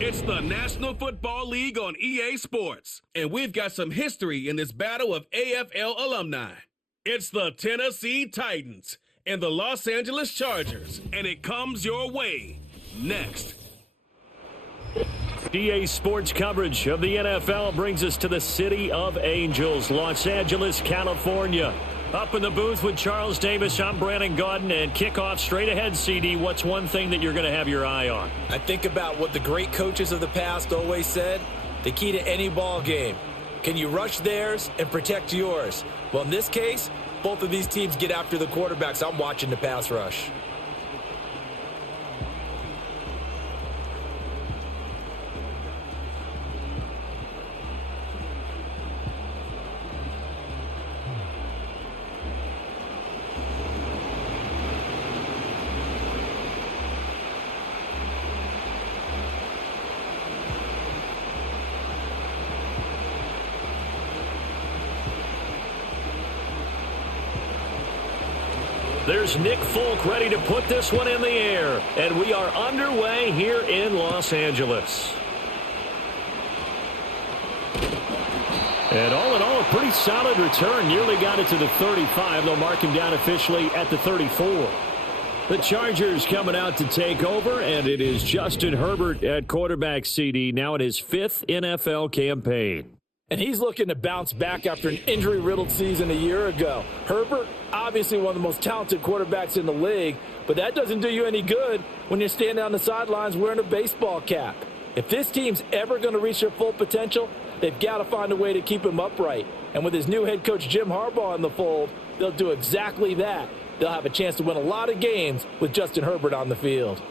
It's the National Football League on EA Sports, and we've got some history in this battle of AFL alumni. It's the Tennessee Titans and the Los Angeles Chargers, and it comes your way next. EA Sports coverage of the NFL brings us to the City of Angels, Los Angeles, California. Up in the booth with Charles Davis, I'm Brandon Gaudin, and kickoff straight ahead, CD. What's one thing that you're going to have your eye on? I think about what the great coaches of the past always said, the key to any ball game. Can you rush theirs and protect yours? Well, in this case, both of these teams get after the quarterbacks. I'm watching the pass rush. There's Nick Folk ready to put this one in the air, and we are underway here in Los Angeles. And all in all, a pretty solid return. Nearly got it to the 35. They'll mark him down officially at the 34. The Chargers coming out to take over, and it is Justin Herbert at quarterback, CD, now in his 5th NFL campaign. And he's looking to bounce back after an injury-riddled season a year ago. Herbert, obviously one of the most talented quarterbacks in the league, but that doesn't do you any good when you're standing on the sidelines wearing a baseball cap. If this team's ever going to reach their full potential, they've got to find a way to keep him upright. And with his new head coach Jim Harbaugh in the fold, they'll do exactly that. They'll have a chance to win a lot of games with Justin Herbert on the field.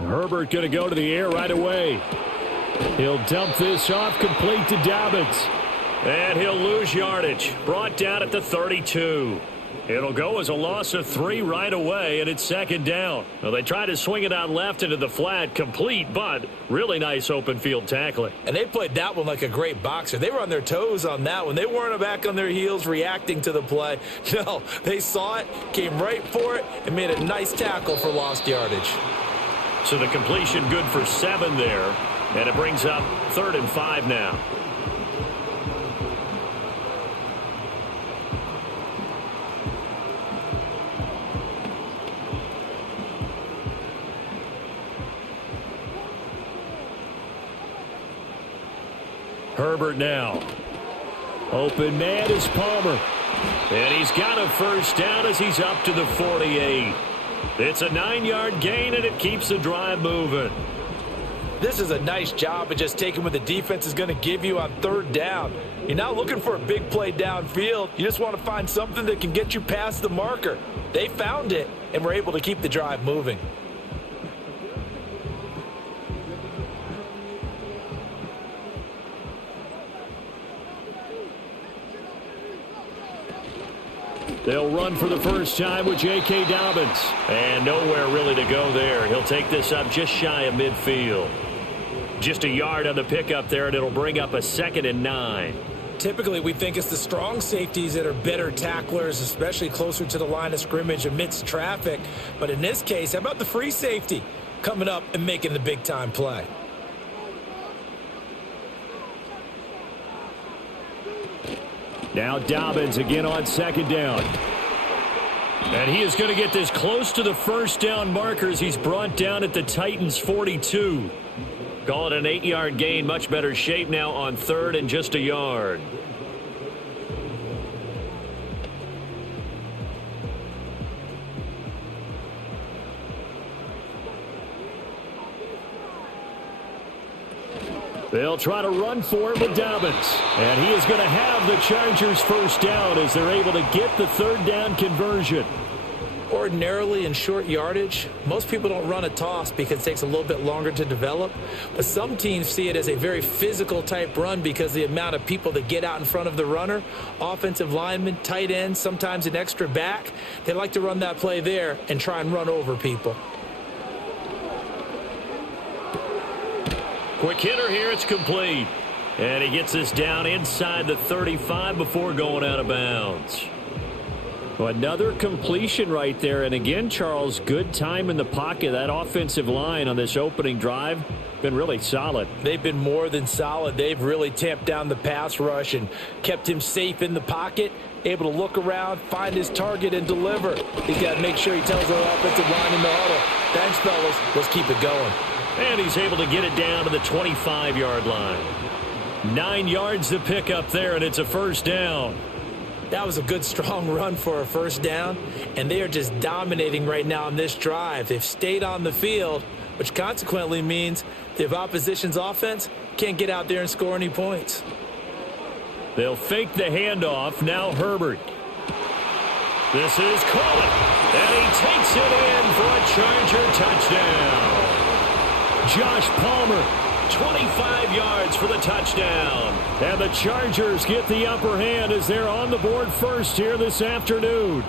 Herbert going to go to the air right away. He'll dump this off complete to Dobbins. And he'll lose yardage. Brought down at the 32. It'll go as a loss of 3 right away, and it's second down. Well, they try to swing it out left into the flat, complete, but really nice open field tackling. And they played that one like a great boxer. They were on their toes on that one. They weren't back on their heels reacting to the play. No, they saw it, came right for it, and made a nice tackle for lost yardage. So the completion good for 7 there. And it brings up 3rd and 5 now. Herbert now. Open man is Palmer. And he's got a first down as he's up to the 48. It's a 9-yard gain, and it keeps the drive moving. This is a nice job of just taking what the defense is going to give you on 3rd down. You're not looking for a big play downfield. You just want to find something that can get you past the marker. They found it and were able to keep the drive moving. They'll run for the first time with J.K. Dobbins. And nowhere really to go there. He'll take this up just shy of midfield. Just a yard on the pickup there, and it'll bring up a 2nd and 9. Typically, we think it's the strong safeties that are better tacklers, especially closer to the line of scrimmage amidst traffic. But in this case, how about the free safety coming up and making the big-time play? Now Dobbins again on 2nd down. And he is going to get this close to the first down markers. He's brought down at the Titans' 42. Call it an 8-yard gain. Much better shape now on 3rd and just a yard. They'll try to run for it with Dobbins. And he is going to have the Chargers' first down as they're able to get the 3rd down conversion. Ordinarily in short yardage, most people don't run a toss because it takes a little bit longer to develop. But some teams see it as a very physical type run because the amount of people that get out in front of the runner, offensive linemen, tight ends, sometimes an extra back, they like to run that play there and try and run over people. Quick hitter here, it's complete. And he gets this down inside the 35 before going out of bounds. Well, another completion right there. And again, Charles, good time in the pocket. That offensive line on this opening drive been really solid. They've been more than solid. They've really tamped down the pass rush and kept him safe in the pocket, able to look around, find his target, and deliver. He's got to make sure he tells our offensive line in the huddle, thanks, fellas. Let's keep it going. And he's able to get it down to the 25-yard line. 9 yards to pick up there, and it's a first down. That was a good, strong run for a first down, and they are just dominating right now on this drive. They've stayed on the field, which consequently means the opposition's offense can't get out there and score any points. They'll fake the handoff. Now Herbert. This is caught, and he takes it in for a Charger touchdown. Josh Palmer, 25 yards for the touchdown. And the Chargers get the upper hand as they're on the board first here this afternoon.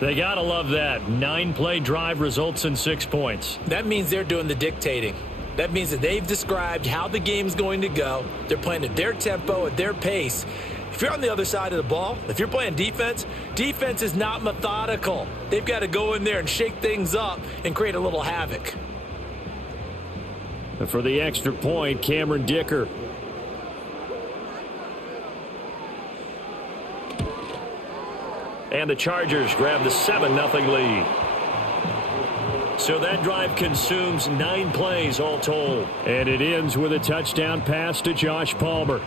They got to love that. 9-play drive results in 6 points. That means they're doing the dictating. That means that they've described how the game's going to go. They're playing at their tempo, at their pace. If you're on the other side of the ball, if you're playing defense, defense is not methodical. They've got to go in there and shake things up and create a little havoc. For the extra point, Cameron Dicker. And the Chargers grab the 7-0 lead. So that drive consumes 9 plays all told. And it ends with a touchdown pass to Josh Palmer.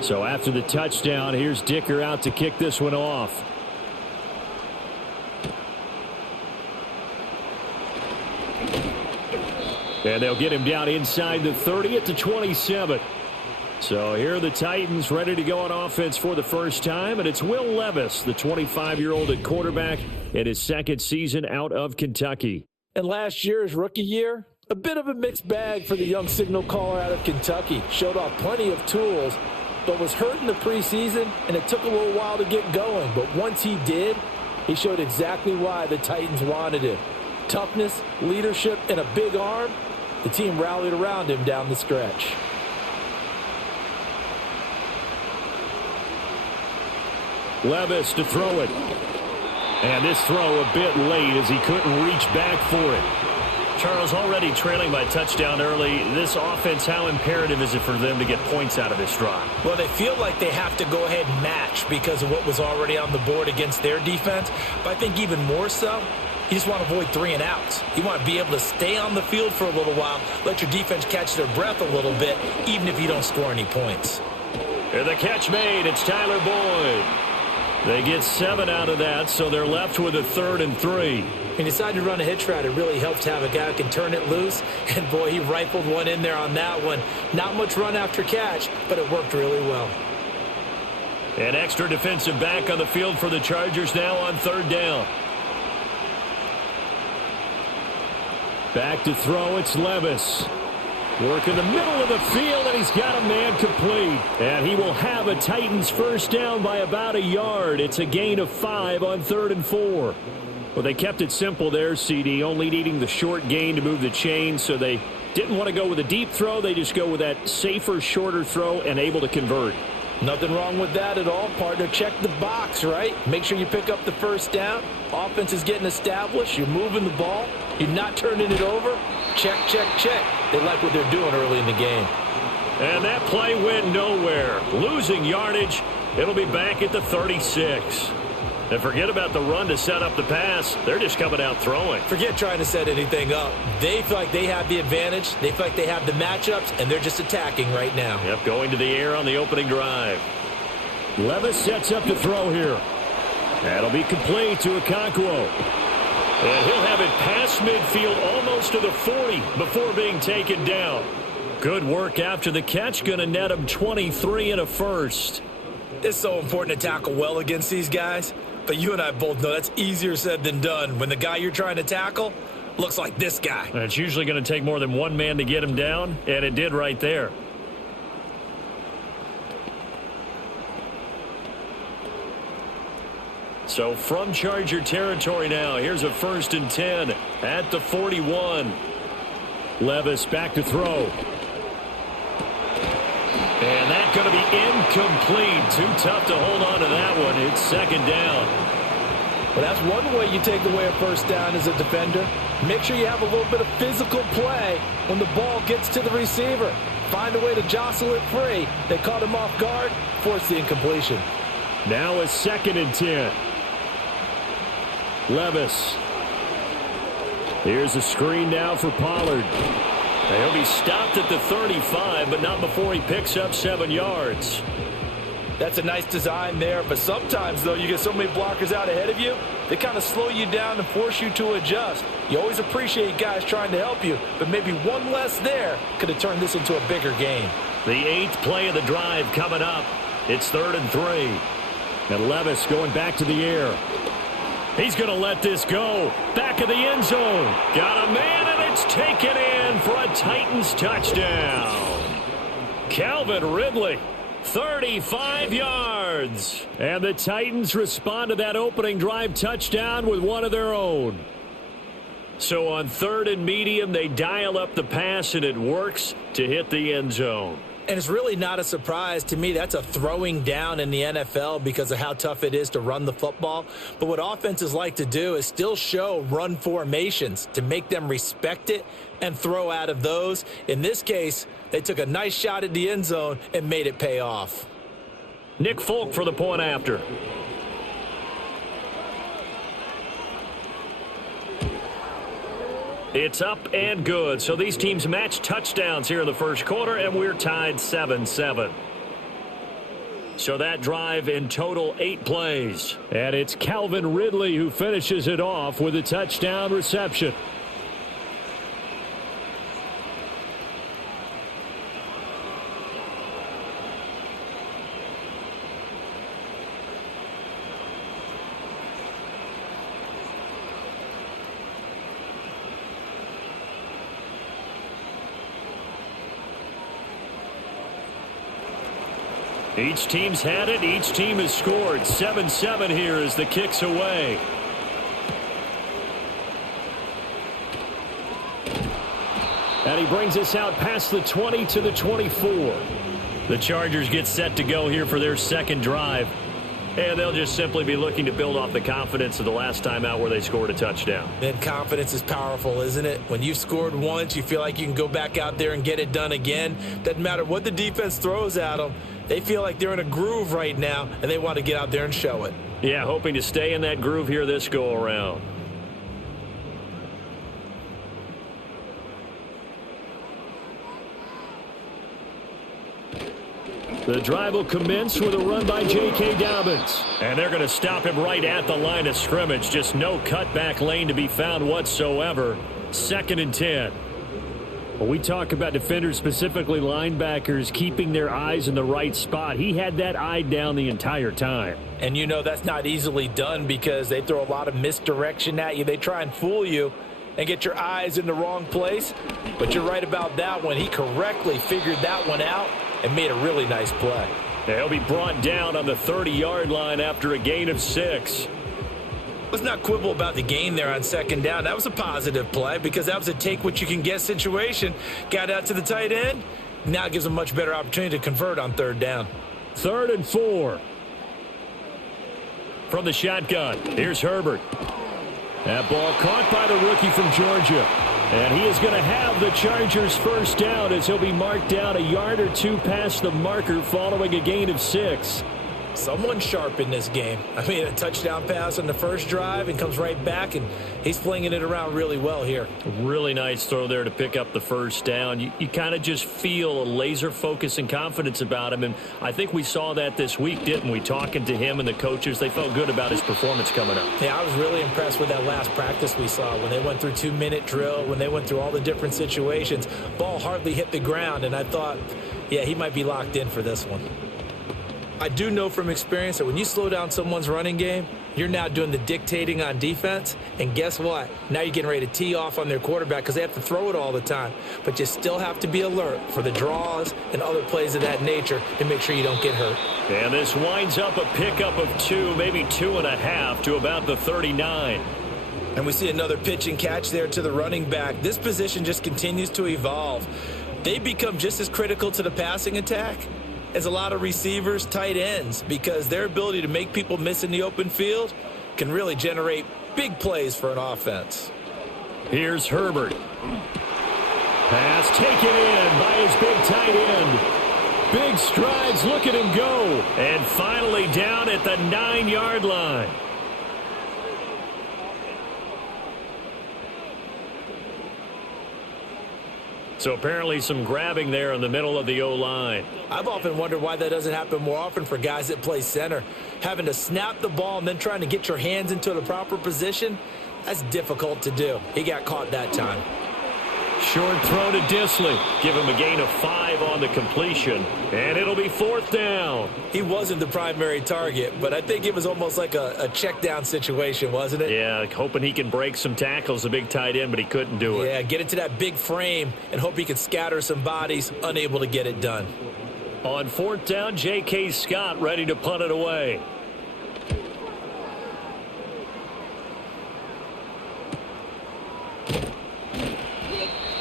So after the touchdown, here's Dicker out to kick this one off. And they'll get him down inside the 30 at the 27. So here are the Titans ready to go on offense for the first time. And it's Will Levis, the 25-year-old at quarterback, in his second season out of Kentucky. And last year's rookie year, a bit of a mixed bag for the young signal caller out of Kentucky. Showed off plenty of tools, but was hurt in the preseason, and it took a little while to get going. But once he did, he showed exactly why the Titans wanted him. Toughness, leadership, and a big arm. The team rallied around him down the stretch. Levis to throw it. And this throw a bit late as he couldn't reach back for it. Charles, already trailing by touchdown early. This offense, how imperative is it for them to get points out of this drive? Well, they feel like they have to go ahead and match because of what was already on the board against their defense. But I think even more so, you just want to avoid 3 and outs. You want to be able to stay on the field for a little while, let your defense catch their breath a little bit, even if you don't score any points. And the catch made. It's Tyler Boyd. They get 7 out of that, so they're left with a 3rd and 3. He decided to run a hitch route. It really helped to have a guy who can turn it loose. And, boy, he rifled one in there on that one. Not much run after catch, but it worked really well. An extra defensive back on the field for the Chargers now on 3rd down. Back to throw, it's Levis. Work in the middle of the field, and he's got a man complete. And he will have a Titans first down by about a yard. It's a gain of 5 on 3rd and 4. Well, they kept it simple there, CD, only needing the short gain to move the chain, so they didn't want to go with a deep throw. They just go with that safer, shorter throw and able to convert. Nothing wrong with that at all, partner. Check the box, right? Make sure you pick up the first down. Offense is getting established. You're moving the ball. You're not turning it over. Check, check, check. They like what they're doing early in the game. And that play went nowhere. Losing yardage. It'll be back at the 36. And forget about the run to set up the pass. They're just coming out throwing. Forget trying to set anything up. They feel like they have the advantage. They feel like they have the matchups, and they're just attacking right now. Yep, going to the air on the opening drive. Levis sets up to throw here. That'll be complete to Okonkwo. And he'll have it past midfield almost to the 40 before being taken down. Good work after the catch. Going to net him 23 and a first. It's so important to tackle well against these guys. But you and I both know that's easier said than done when the guy you're trying to tackle looks like this guy. And it's usually going to take more than one man to get him down, and it did right there. So from Charger territory now, here's a 1st and 10 at the 41. Levis back to throw. And that's going to be incomplete. Too tough to hold on to that one. It's 2nd down. Well, that's one way you take away a 1st down as a defender. Make sure you have a little bit of physical play when the ball gets to the receiver. Find a way to jostle it free. They caught him off guard, forced the incompletion. Now a 2nd and 10. Levis. Here's a screen now for Pollard. He'll be stopped at the 35, but not before he picks up 7 yards. That's a nice design there, but sometimes, though, you get so many blockers out ahead of you, they kind of slow you down and force you to adjust. You always appreciate guys trying to help you, but maybe one less there could have turned this into a bigger game. The 8th play of the drive coming up. It's 3rd and 3. And Levis going back to the air. He's going to let this go. Back of the end zone. Got a man, and it's taken in for a Titans touchdown. Calvin Ridley, 35 yards. And the Titans respond to that opening drive touchdown with one of their own. So on 3rd and medium, they dial up the pass, and it works to hit the end zone. And it's really not a surprise to me. That's a throwing down in the NFL because of how tough it is to run the football. But what offenses like to do is still show run formations to make them respect it and throw out of those. In this case, they took a nice shot at the end zone and made it pay off. Nick Folk for the point after. It's up and good. So these teams match touchdowns here in the first quarter, and we're tied 7-7. So that drive in total 8 plays. And it's Calvin Ridley who finishes it off with a touchdown reception. Each team's had it. Each team has scored. 7-7 here as the kick's away. And he brings us out past the 20 to the 24. The Chargers get set to go here for their 2nd drive. And they'll just simply be looking to build off the confidence of the last time out where they scored a touchdown. And confidence is powerful, isn't it? When you've scored once, you feel like you can go back out there and get it done again. Doesn't matter what the defense throws at them. They feel like they're in a groove right now, and they want to get out there and show it. Yeah, hoping to stay in that groove here this go-around. The drive will commence with a run by J.K. Dobbins. And they're going to stop him right at the line of scrimmage. Just no cutback lane to be found whatsoever. 2nd and 10. Well, we talk about defenders, specifically linebackers, keeping their eyes in the right spot. He had that eye down the entire time. And you know that's not easily done because they throw a lot of misdirection at you. They try and fool you and get your eyes in the wrong place. But you're right about that one. He correctly figured that one out and made a really nice play. He'll be brought down on the 30-yard line after a gain of 6. Let's not quibble about the gain there on 2nd down. That was a positive play because that was a take-what-you-can-get situation. Got out to the tight end. Now it gives them a much better opportunity to convert on 3rd down. 3rd and 4. From the shotgun, here's Herbert. That ball caught by the rookie from Georgia. And he is going to have the Chargers' 1st down as he'll be marked down a yard or 2 past the marker following a gain of 6. Someone sharp in this game. I mean, a touchdown pass on the first drive and comes right back, and he's flinging it around really well here. Really nice throw there to pick up the 1st down. You kind of just feel a laser focus and confidence about him, and I think we saw that this week, didn't we? Talking to him and the coaches, they felt good about his performance coming up. Yeah, I was really impressed with that last practice we saw when they went through 2-minute drill, when they went through all the different situations. Ball hardly hit the ground, and I thought, yeah, he might be locked in for this one. I do know from experience that when you slow down someone's running game, You're now doing the dictating on defense, and guess what? Now you're getting ready to tee off on their quarterback because they have to throw it all the time. But you still have to be alert for the draws and other plays of that nature to make sure you don't get hurt. And this winds up a pickup of 2, maybe 2.5 to about the 39. And we see another pitch and catch there to the running back. This position just continues to evolve. They become just as critical to the passing attack as a lot of receivers, tight ends, because their ability to make people miss in the open field can really generate big plays for an offense. Here's Herbert. Pass taken in by his big tight end. Big strides, look at him go. And finally down at the 9-yard line. So apparently some grabbing there in the middle of the O-line. I've often wondered why that doesn't happen more often for guys that play center. Having to snap the ball and then trying to get your hands into the proper position, that's difficult to do. He got caught that time. Short throw to Disley. Give him a gain of 5 on the completion. And it'll be 4th down. He wasn't the primary target, but I think it was almost like a check down situation, wasn't it? Yeah, hoping he can break some tackles, a big tight end, but he couldn't do it. Yeah, get into that big frame and hope he can scatter some bodies, unable to get it done. On 4th down, J.K. Scott ready to punt it away.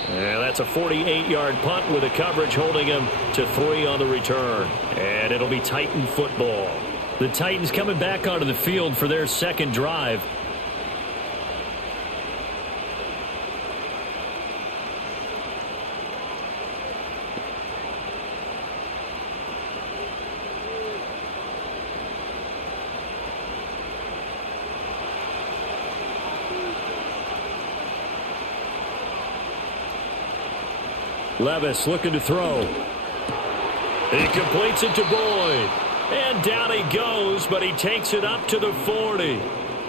And that's a 48-yard punt with a coverage holding him to 3 on the return. And it'll be Titan football. The Titans coming back onto the field for their second drive. Levis looking to throw. He completes it to Boyd. And down he goes, but he takes it up to the 40.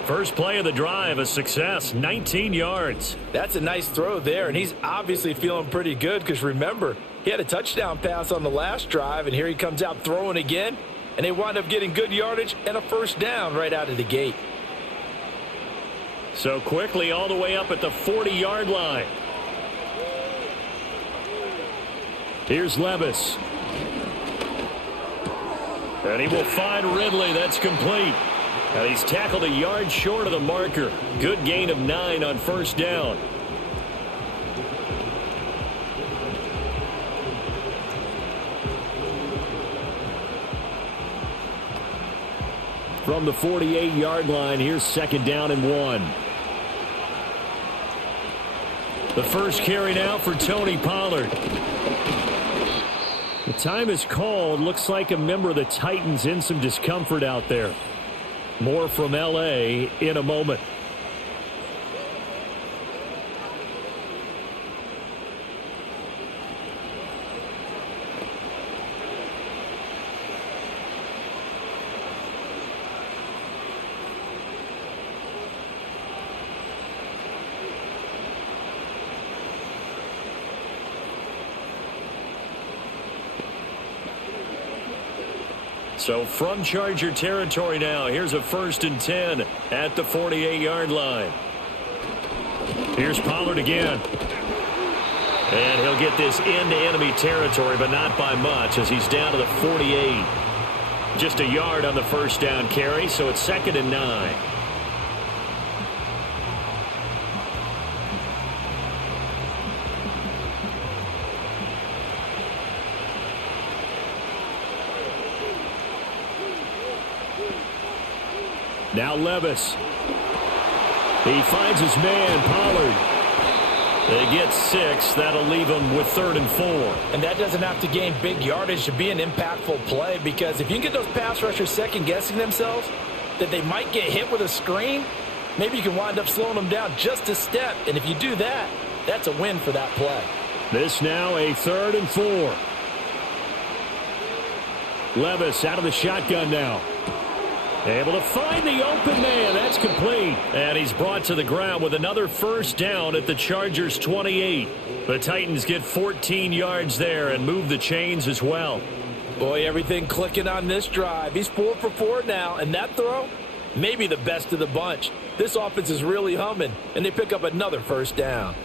First play of the drive, a success, 19 yards. That's a nice throw there, and he's obviously feeling pretty good because, remember, he had a touchdown pass on the last drive, and here he comes out throwing again, and they wind up getting good yardage and a first down right out of the gate. So quickly all the way up at the 40-yard line. Here's Levis. And he will find Ridley. That's complete. And he's tackled a yard short of the marker. Good gain of 9 on first down. From the 48-yard line, here's 2nd down and 1. The first carry now for Tony Pollard. The time is called. Looks like a member of the Titans in some discomfort out there. More from L.A. in a moment. So from Charger territory now, here's a 1st and 10 at the 48-yard line. Here's Pollard again. And he'll get this into enemy territory, but not by much as he's down to the 48. Just a yard on the first down carry, so it's 2nd and 9. Now Levis. He finds his man, Pollard. They get 6. That'll leave him with 3rd and 4. And that doesn't have to gain big yardage to be an impactful play, because if you can get those pass rushers second-guessing themselves that they might get hit with a screen, maybe you can wind up slowing them down just a step. And if you do that, that's a win for that play. This now a 3rd and 4. Levis out of the shotgun now. Able to find the open man. That's complete. And he's brought to the ground with another first down at the Chargers' 28. The Titans get 14 yards there and move the chains as well. Boy, everything clicking on this drive. He's 4 for 4 now, and that throw, maybe the best of the bunch. This offense is really humming, and they pick up another first down.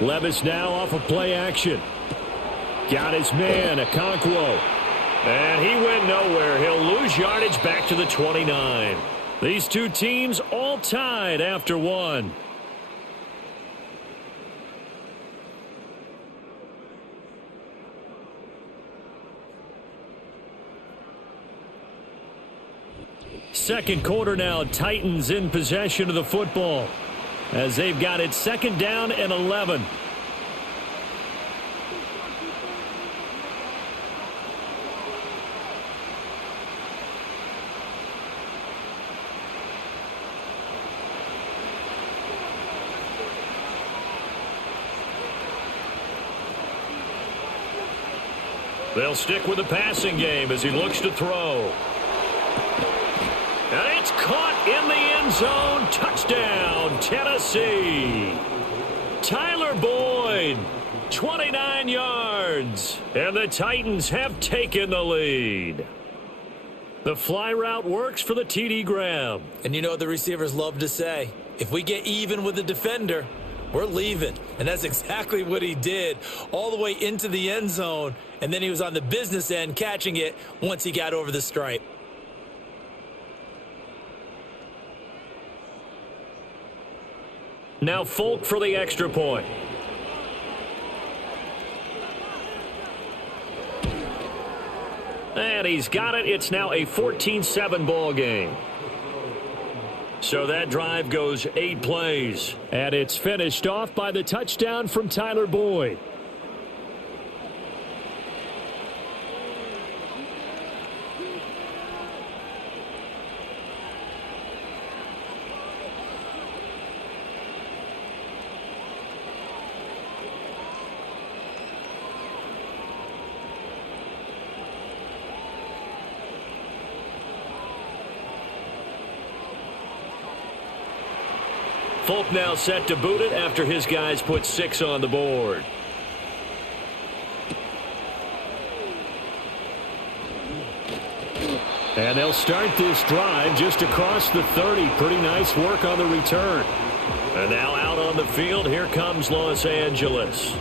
Levis now off of play action. Got his man, Okonkwo. And he went nowhere. He'll lose yardage back to the 29. These two teams all tied after one. Second quarter now, Titans in possession of the football as they've got it second down and 11. They'll stick with the passing game as he looks to throw. And it's caught in the end zone. Touchdown, Tennessee. Tyler Boyd, 29 yards. And the Titans have taken the lead. The fly route works for the TD grab. And you know what the receivers love to say? If we get even with the defender, we're leaving. And that's exactly what he did, all the way into the end zone. And then he was on the business end catching it once he got over the stripe. Now Folk for the extra point. And he's got it. It's now a 14-7 ball game. So that drive goes 8 plays. And it's finished off by the touchdown from Tyler Boyd. Folk now set to boot it after his guys put 6 on the board. And they'll start this drive just across the 30. Pretty nice work on the return. And now out on the field, here comes Los Angeles.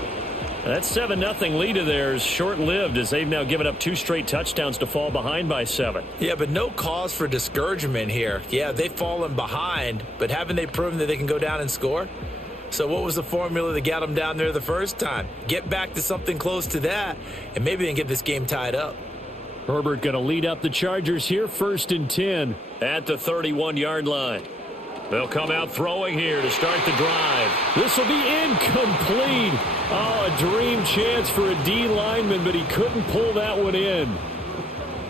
That 7-0 lead of theirs short-lived as they've now given up 2 straight touchdowns to fall behind by 7. Yeah, but no cause for discouragement here. Yeah, they've fallen behind, but haven't they proven that they can go down and score? So what was the formula that got them down there the first time? Get back to something close to that, and maybe they can get this game tied up. Herbert going to lead up the Chargers here, 1st and 10 at the 31-yard line. They'll come out throwing here to start the drive. This will be incomplete. Oh, a dream chance for a D lineman, but he couldn't pull that one in.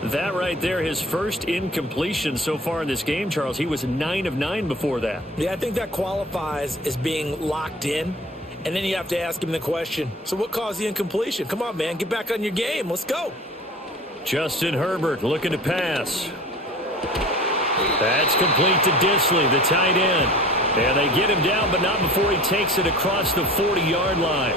That right there, his first incompletion so far in this game, Charles. He was 9 of 9 before that. Yeah, I think that qualifies as being locked in. And then you have to ask him the question, so what caused the incompletion? Come on, man, get back on your game. Let's go. Justin Herbert looking to pass. That's complete to Disley, the tight end. And they get him down, but not before he takes it across the 40-yard line.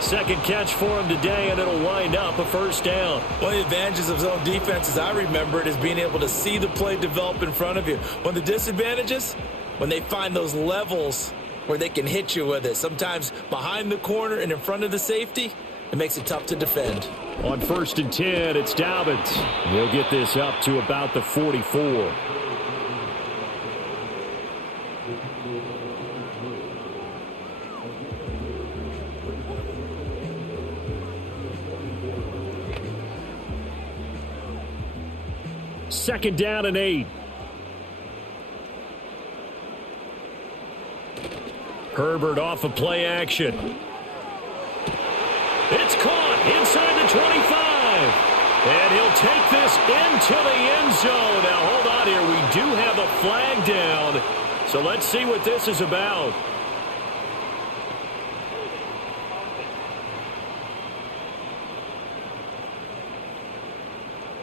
Second catch for him today, and it'll wind up a first down. One of the advantages of zone defense, as I remember it, is being able to see the play develop in front of you. One of the disadvantages, when they find those levels where they can hit you with it, sometimes behind the corner and in front of the safety, it makes it tough to defend. On 1st and 10, it's Dobbins. He'll get this up to about the 44. Second down and 8. Herbert off of play action. It's caught inside the 25. And he'll take this into the end zone. Now, hold on here. We do have a flag down. So let's see what this is about.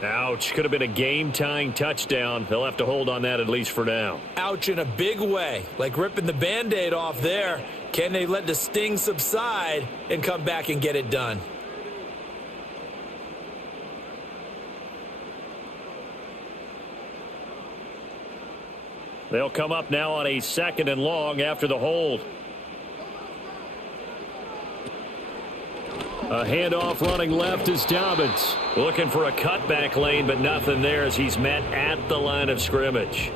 Ouch. Could have been a game-tying touchdown. They'll have to hold on that at least for now. Ouch in a big way, like ripping the Band-Aid off there. Can they let the sting subside and come back and get it done? They'll come up now on a 2nd and long after the hold. A handoff running left is Dobbins. Looking for a cutback lane, but nothing there as he's met at the line of scrimmage.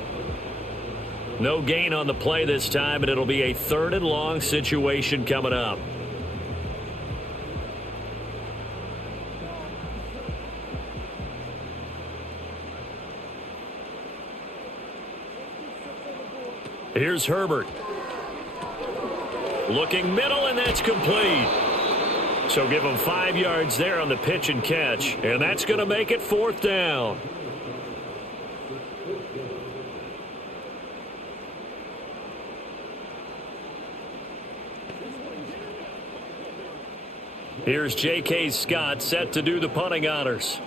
No gain on the play this time, and it'll be a 3rd and long situation coming up. Here's Herbert. Looking middle, and that's complete. So give him 5 yards there on the pitch and catch, and that's going to make it 4th down. Here's J.K. Scott set to do the punting honors.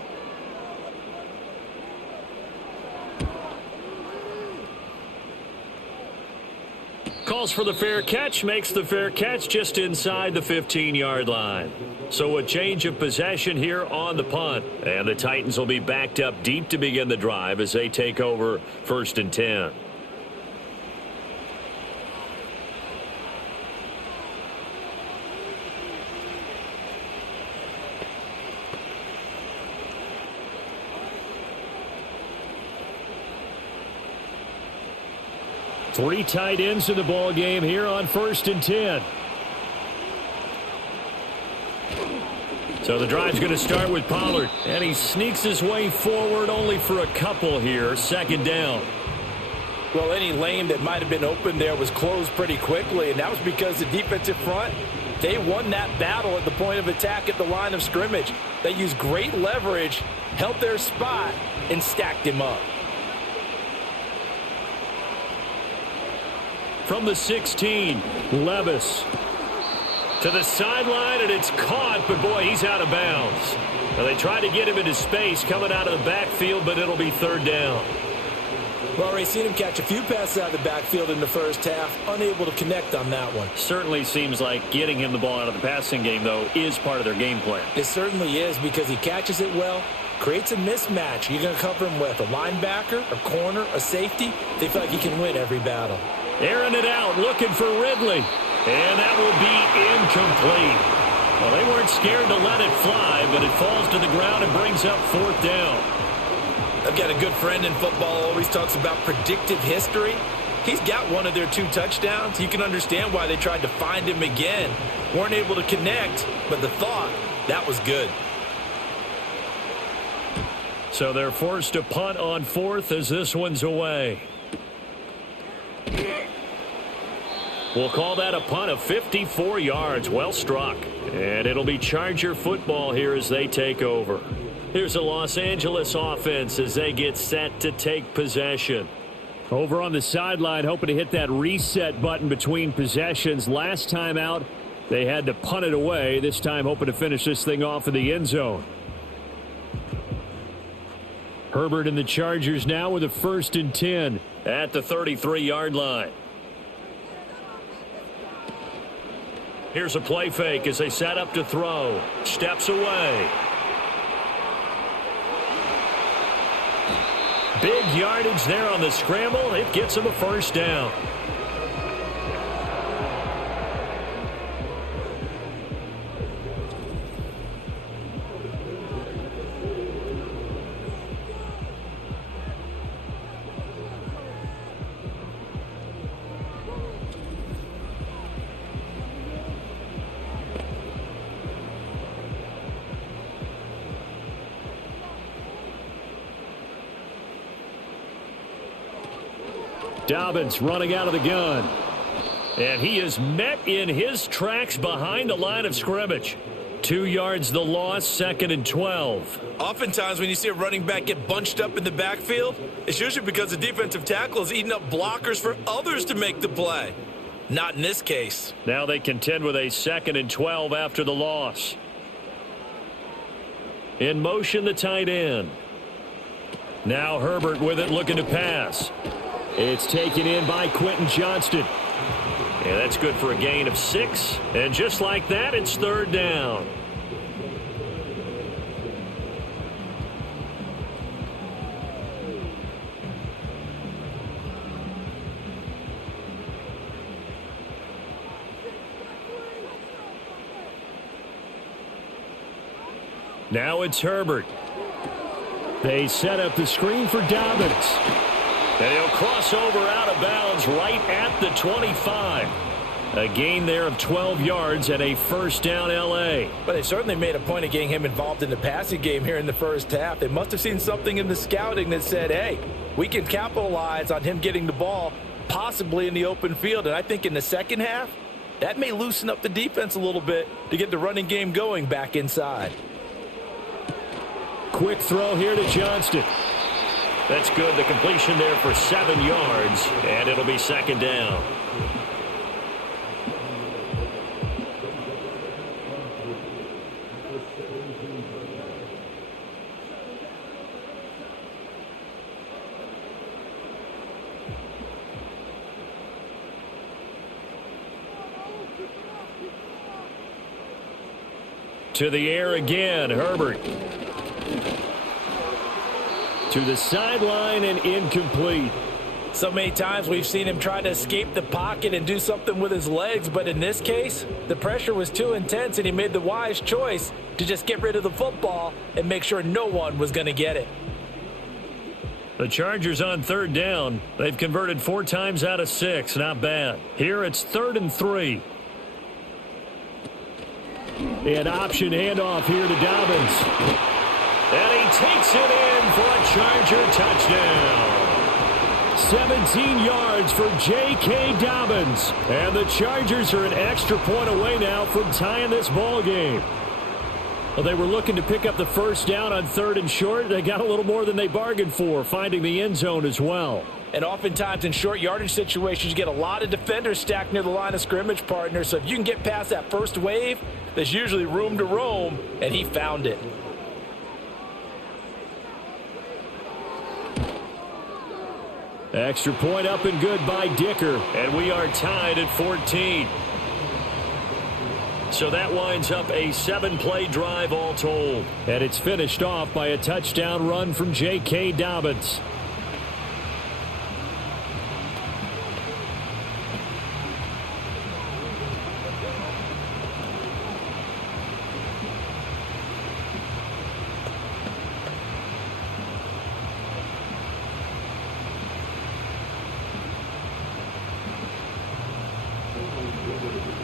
Calls for the fair catch, makes the fair catch just inside the 15-yard line. So a change of possession here on the punt. And the Titans will be backed up deep to begin the drive as they take over 1st and 10. Three tight ends in the ball game here on 1st and 10. So the drive's going to start with Pollard, and he sneaks his way forward only for a couple here. 2nd down. Well, any lane that might have been open there was closed pretty quickly, and that was because the defensive front, they won that battle at the point of attack at the line of scrimmage. They used great leverage, held their spot, and stacked him up. From the 16, Levis to the sideline, and it's caught, but boy, he's out of bounds. Now they tried to get him into space coming out of the backfield, but it'll be 3rd down. Well, already seen him catch a few passes out of the backfield in the first half, unable to connect on that one. Certainly seems like getting him the ball out of the passing game, though, is part of their game plan. It certainly is because he catches it well, creates a mismatch. You're going to cover him with a linebacker, a corner, a safety. They feel like he can win every battle. Airing it out, looking for Ridley. And that will be incomplete. Well, they weren't scared to let it fly, but it falls to the ground and brings up 4th down. I've got a good friend in football, always talks about predictive history. He's got one of their 2 touchdowns. You can understand why they tried to find him again. Weren't able to connect, but the thought, that was good. So they're forced to punt on 4th as this one's away. We'll call that a punt of 54 yards. Well struck. And it'll be Charger football here as they take over. Here's a Los Angeles offense as they get set to take possession. Over on the sideline, hoping to hit that reset button between possessions. Last time out, they had to punt it away. This time, hoping to finish this thing off in the end zone. Herbert and the Chargers now with a 1st and 10 at the 33-yard line. Here's a play fake as they set up to throw. Steps away. Big yardage there on the scramble. It gets him a 1st down. Dobbins running out of the gun. And he is met in his tracks behind the line of scrimmage. 2 yards the loss, 2nd and 12. Oftentimes when you see a running back get bunched up in the backfield, it's usually because the defensive tackle is eating up blockers for others to make the play. Not in this case. Now they contend with a 2nd and 12 after the loss. In motion, the tight end. Now Herbert with it, looking to pass. It's taken in by Quentin Johnston. And that's good for a gain of 6. And just like that, it's 3rd down. Now it's Herbert. They set up the screen for Dobbins. And he'll cross over out of bounds right at the 25. A gain there of 12 yards and a 1st down L.A. But they certainly made a point of getting him involved in the passing game here in the first half. They must have seen something in the scouting that said, hey, we can capitalize on him getting the ball possibly in the open field. And I think in the second half, that may loosen up the defense a little bit to get the running game going back inside. Quick throw here to Johnston. That's good. The completion there for 7 yards, and it'll be 2nd down. To the air again, Herbert. To the sideline and incomplete. So many times we've seen him try to escape the pocket and do something with his legs, but in this case, the pressure was too intense and he made the wise choice to just get rid of the football and make sure no one was going to get it. The Chargers on 3rd down. They've converted 4 times out of 6. Not bad. Here it's 3rd and 3. An option handoff here to Dobbins. And he takes it in for a Charger touchdown. 17 yards for J.K. Dobbins. And the Chargers are an extra point away now from tying this ball game. Well, they were looking to pick up the 1st down on 3rd and short. They got a little more than they bargained for, finding the end zone as well. And oftentimes in short yardage situations, you get a lot of defenders stacked near the line of scrimmage, partner. So if you can get past that first wave, there's usually room to roam, and he found it. Extra point up and good by Dicker. And we are tied at 14. So that winds up a 7-play drive all told. And it's finished off by a touchdown run from J.K. Dobbins.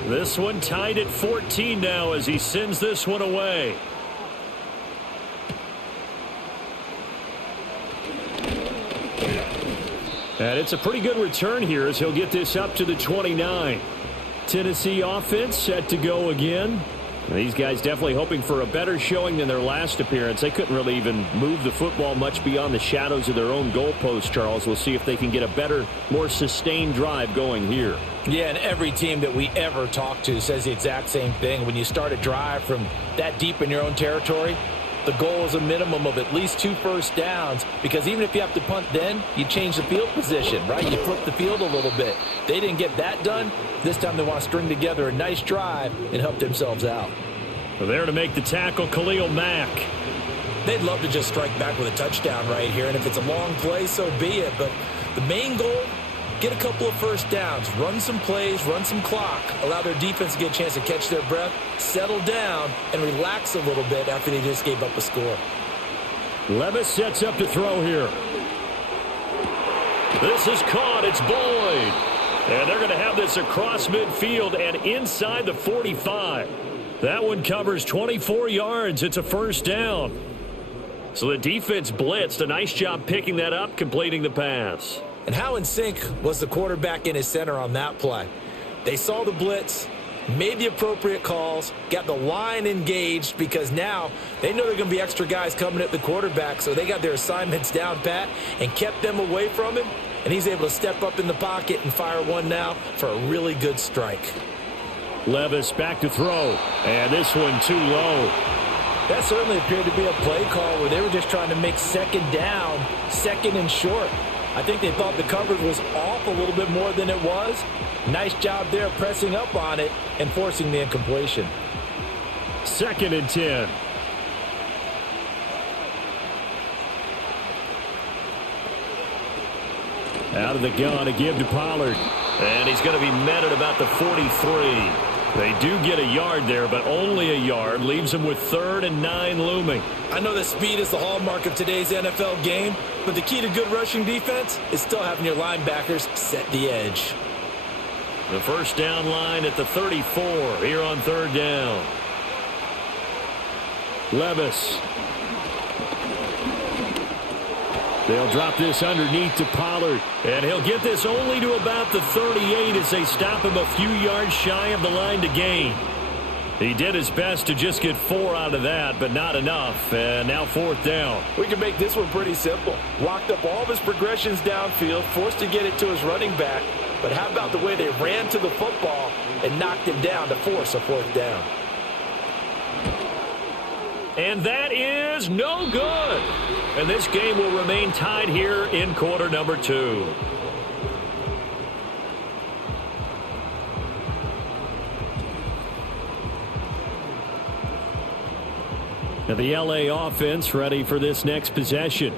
This one tied at 14 now as he sends this one away. And it's a pretty good return here as he'll get this up to the 29. Tennessee offense set to go again. These guys definitely hoping for a better showing than their last appearance. They couldn't really even move the football much beyond the shadows of their own goalpost, Charles. We'll see if they can get a better, more sustained drive going here. Yeah, and every team that we ever talk to says the exact same thing. When you start a drive from that deep in your own territory, the goal is a minimum of at least 2 first downs, because even if you have to punt then, you change the field position, right? You flip the field a little bit. They didn't get that done. This time they want to string together a nice drive and help themselves out. Well, there to make the tackle, Khalil Mack. They'd love to just strike back with a touchdown right here, and if it's a long play, so be it. But the main goal, get a couple of first downs, run some plays, run some clock, allow their defense to get a chance to catch their breath, settle down, and relax a little bit after they just gave up a score. Levis sets up to throw here. This is caught. It's Boyd. And they're going to have this across midfield and inside the 45. That one covers 24 yards. It's a first down. So the defense blitzed. A nice job picking that up, completing the pass. And how in sync was the quarterback in his center on that play? They saw the blitz, made the appropriate calls, got the line engaged, because now they know there are going to be extra guys coming at the quarterback, so they got their assignments down pat and kept them away from him, and he's able to step up in the pocket and fire one now for a really good strike. Levis back to throw, and this one too low. That certainly appeared to be a play call where they were just trying to make second down, second and short. I think they thought the coverage was off a little bit more than it was. Nice job there pressing up on it and forcing the incompletion. 2nd and 10. Out of the gun to give to Pollard. And he's going to be met at about the 43. They do get a yard there, but only a yard. Leaves them with 3rd and 9 looming. I know that speed is the hallmark of today's NFL game, but the key to good rushing defense is still having your linebackers set the edge. The first down line at the 34 here on 3rd down. Levis. They'll drop this underneath to Pollard. And he'll get this only to about the 38 as they stop him a few yards shy of the line to gain. He did his best to just get 4 out of that, but not enough. And now 4th down. We can make this one pretty simple. Locked up all of his progressions downfield, forced to get it to his running back. But how about the way they ran to the football and knocked him down to force a 4th down? And that is no good. And this game will remain tied here in quarter number 2. Now the LA offense ready for this next possession.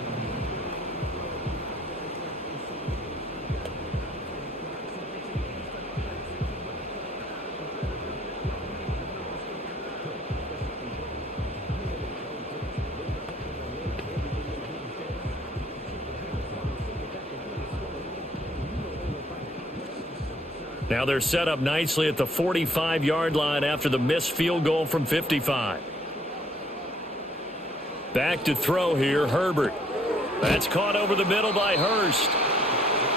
Now they're set up nicely at the 45-yard line after the missed field goal from 55. Back to throw here, Herbert. That's caught over the middle by Hurst.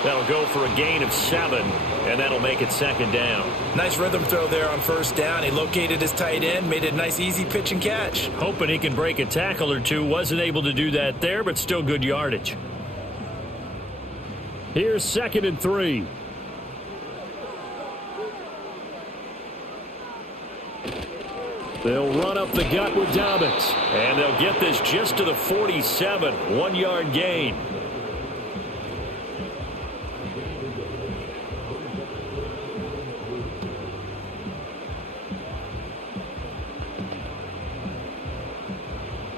That'll go for a gain of 7, and that'll make it 2nd down. Nice rhythm throw there on 1st down. He located his tight end, made it a nice easy pitch and catch. Hoping he can break a tackle or two. Wasn't able to do that there, but still good yardage. Here's 2nd and 3. They'll run up the gut with Dobbins. And they'll get this just to the 47. 1-yard gain.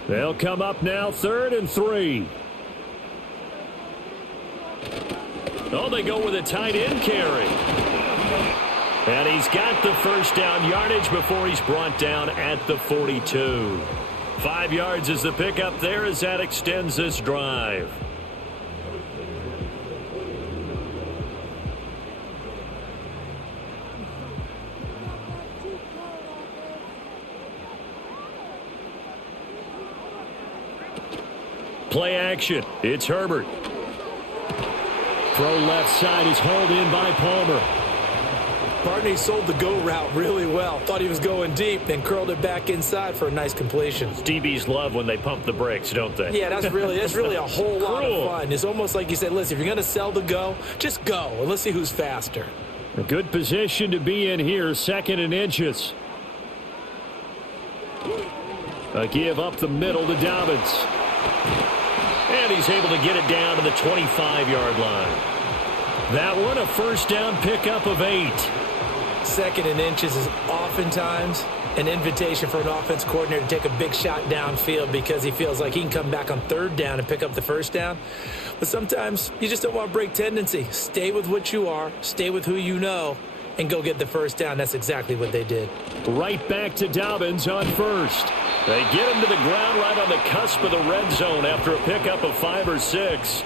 They'll come up now 3rd and 3. Oh, they go with a tight end carry. And he's got the 1st down yardage before he's brought down at the 42. 5 yards is the pickup there as that extends this drive. Play action. It's Herbert. Throw left side is hauled in by Palmer. Barney sold the go route really well. Thought he was going deep, then curled it back inside for a nice completion. DBs love when they pump the brakes, don't they? Yeah, that's really a whole lot of fun. It's almost like you said, listen, if you're going to sell the go, just go, and let's see who's faster. A good position to be in here, 2nd and inches. A give up the middle to Dobbins. And he's able to get it down to the 25-yard line. That one, a 1st down pickup of 8. 2nd and inches is oftentimes an invitation for an offense coordinator to take a big shot downfield because he feels like he can come back on 3rd down and pick up the 1st down. But sometimes you just don't want to break tendency. Stay with what you are, stay with who you know, and go get the 1st down. That's exactly what they did. Right back to Dobbins on 1st. They get him to the ground right on the cusp of the red zone after a pickup of 5 or 6.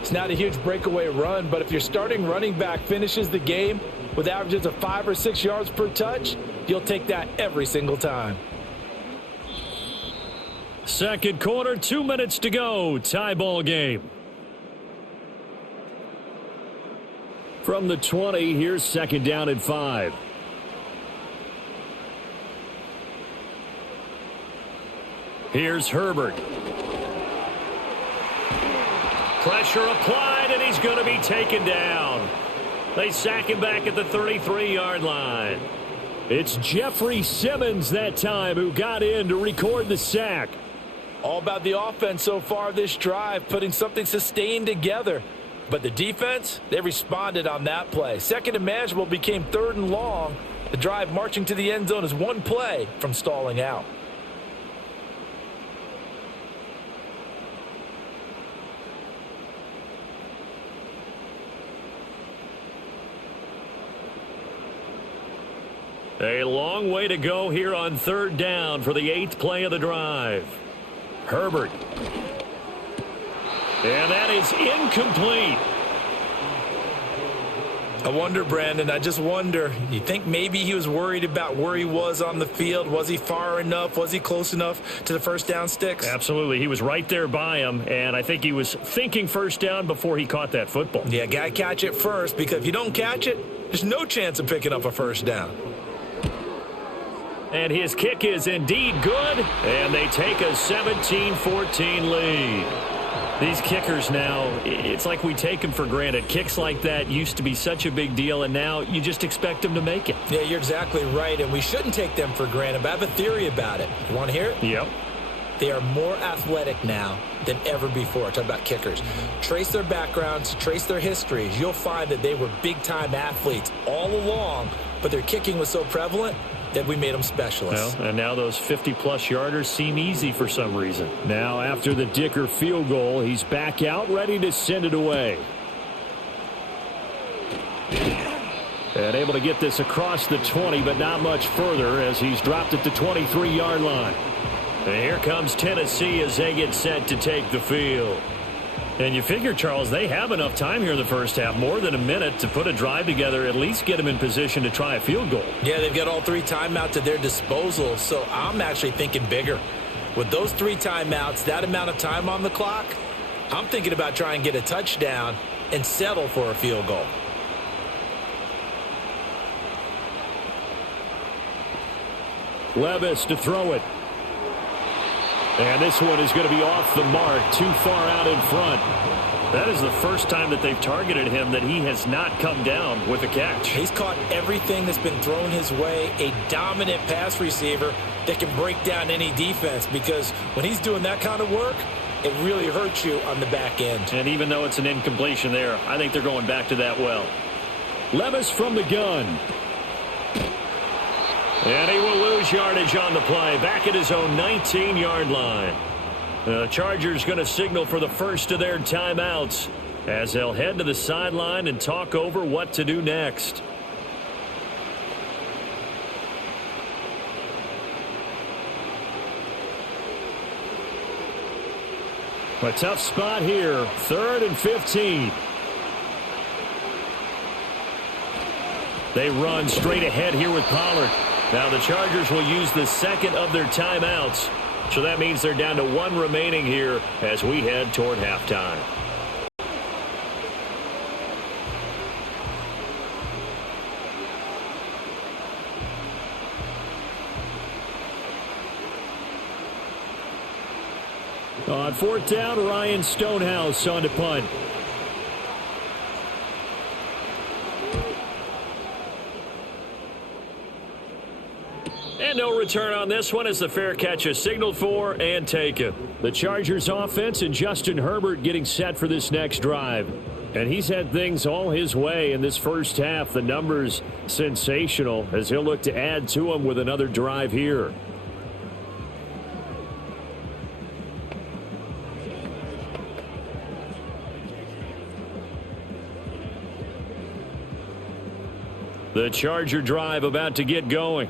It's not a huge breakaway run, but if your starting running back finishes the game with averages of 5 or 6 yards per touch, you'll take that every single time. 2nd quarter, 2 minutes to go. Tie ball game. From the 20, here's 2nd down and 5. Here's Herbert. Pressure applied, and he's going to be taken down. They sack him back at the 33-yard line. It's Jeffrey Simmons that time who got in to record the sack. All about the offense so far this drive, putting something sustained together. But the defense, they responded on that play. Second and manageable became 3rd and long. The drive marching to the end zone is one play from stalling out. A long way to go here on 3rd down for the 8th play of the drive. Herbert. And that is incomplete. I wonder, Brandon, I just wonder, you think maybe he was worried about where he was on the field? Was he far enough? Was he close enough to the first down sticks? Absolutely. He was right there by him, and I think he was thinking first down before he caught that football. Yeah, got to catch it first, because if you don't catch it, there's no chance of picking up a first down. And his kick is indeed good, and they take a 17-14 lead. These kickers now, it's like we take them for granted. Kicks like that used to be such a big deal, and now you just expect them to make it. Yeah, you're exactly right, and we shouldn't take them for granted, but I have a theory about it. You want to hear it? Yep. They are more athletic now than ever before. Talk about kickers. Trace their backgrounds, trace their histories. You'll find that they were big-time athletes all along, but their kicking was so prevalent that we made them specialists. Well, and now those 50-plus yarders seem easy for some reason. Now, after the Dicker field goal, he's back out, ready to send it away. And able to get this across the 20, but not much further as he's dropped at the 23-yard line. And here comes Tennessee as they get set to take the field. And you figure, Charles, they have enough time here in the first half, more than a minute, to put a drive together, at least get them in position to try a field goal. Yeah, they've got all 3 timeouts at their disposal, so I'm actually thinking bigger. With those 3 timeouts, that amount of time on the clock, I'm thinking about trying to get a touchdown and settle for a field goal. Levis to throw it. And this one is going to be off the mark, too far out in front. That is the first time that they've targeted him that he has not come down with a catch. He's caught everything that's been thrown his way, a dominant pass receiver that can break down any defense, because when he's doing that kind of work, it really hurts you on the back end. And even though it's an incompletion there, I think they're going back to that well. Levis from the gun. And he will lose yardage on the play, back at his own 19-yard line. The Chargers going to signal for the first of their timeouts as they'll head to the sideline and talk over what to do next. A tough spot here, 3rd and 15. They run straight ahead here with Pollard. Now the Chargers will use the second of their timeouts. So that means they're down to 1 remaining here as we head toward halftime. On 4th down, Ryan Stonehouse on to punt. And no return on this one as the fair catch is signaled for and taken. The Chargers offense and Justin Herbert getting set for this next drive. And he's had things all his way in this first half. The numbers sensational as he'll look to add to them with another drive here. The Charger drive about to get going.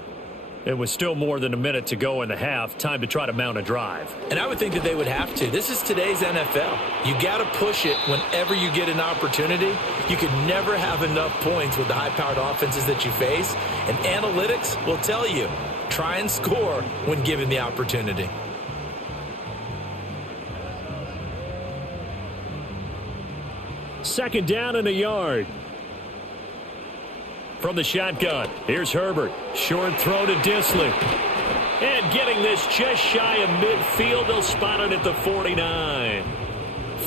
It was still more than a minute to go in the half. Time to try to mount a drive. And I would think that they would have to. This is today's NFL. You got to push it whenever you get an opportunity. You can never have enough points with the high-powered offenses that you face. And analytics will tell you, try and score when given the opportunity. Second down and a yard. From the shotgun, here's Herbert. Short throw to Disley. And getting this just shy of midfield, they'll spot it at the 49.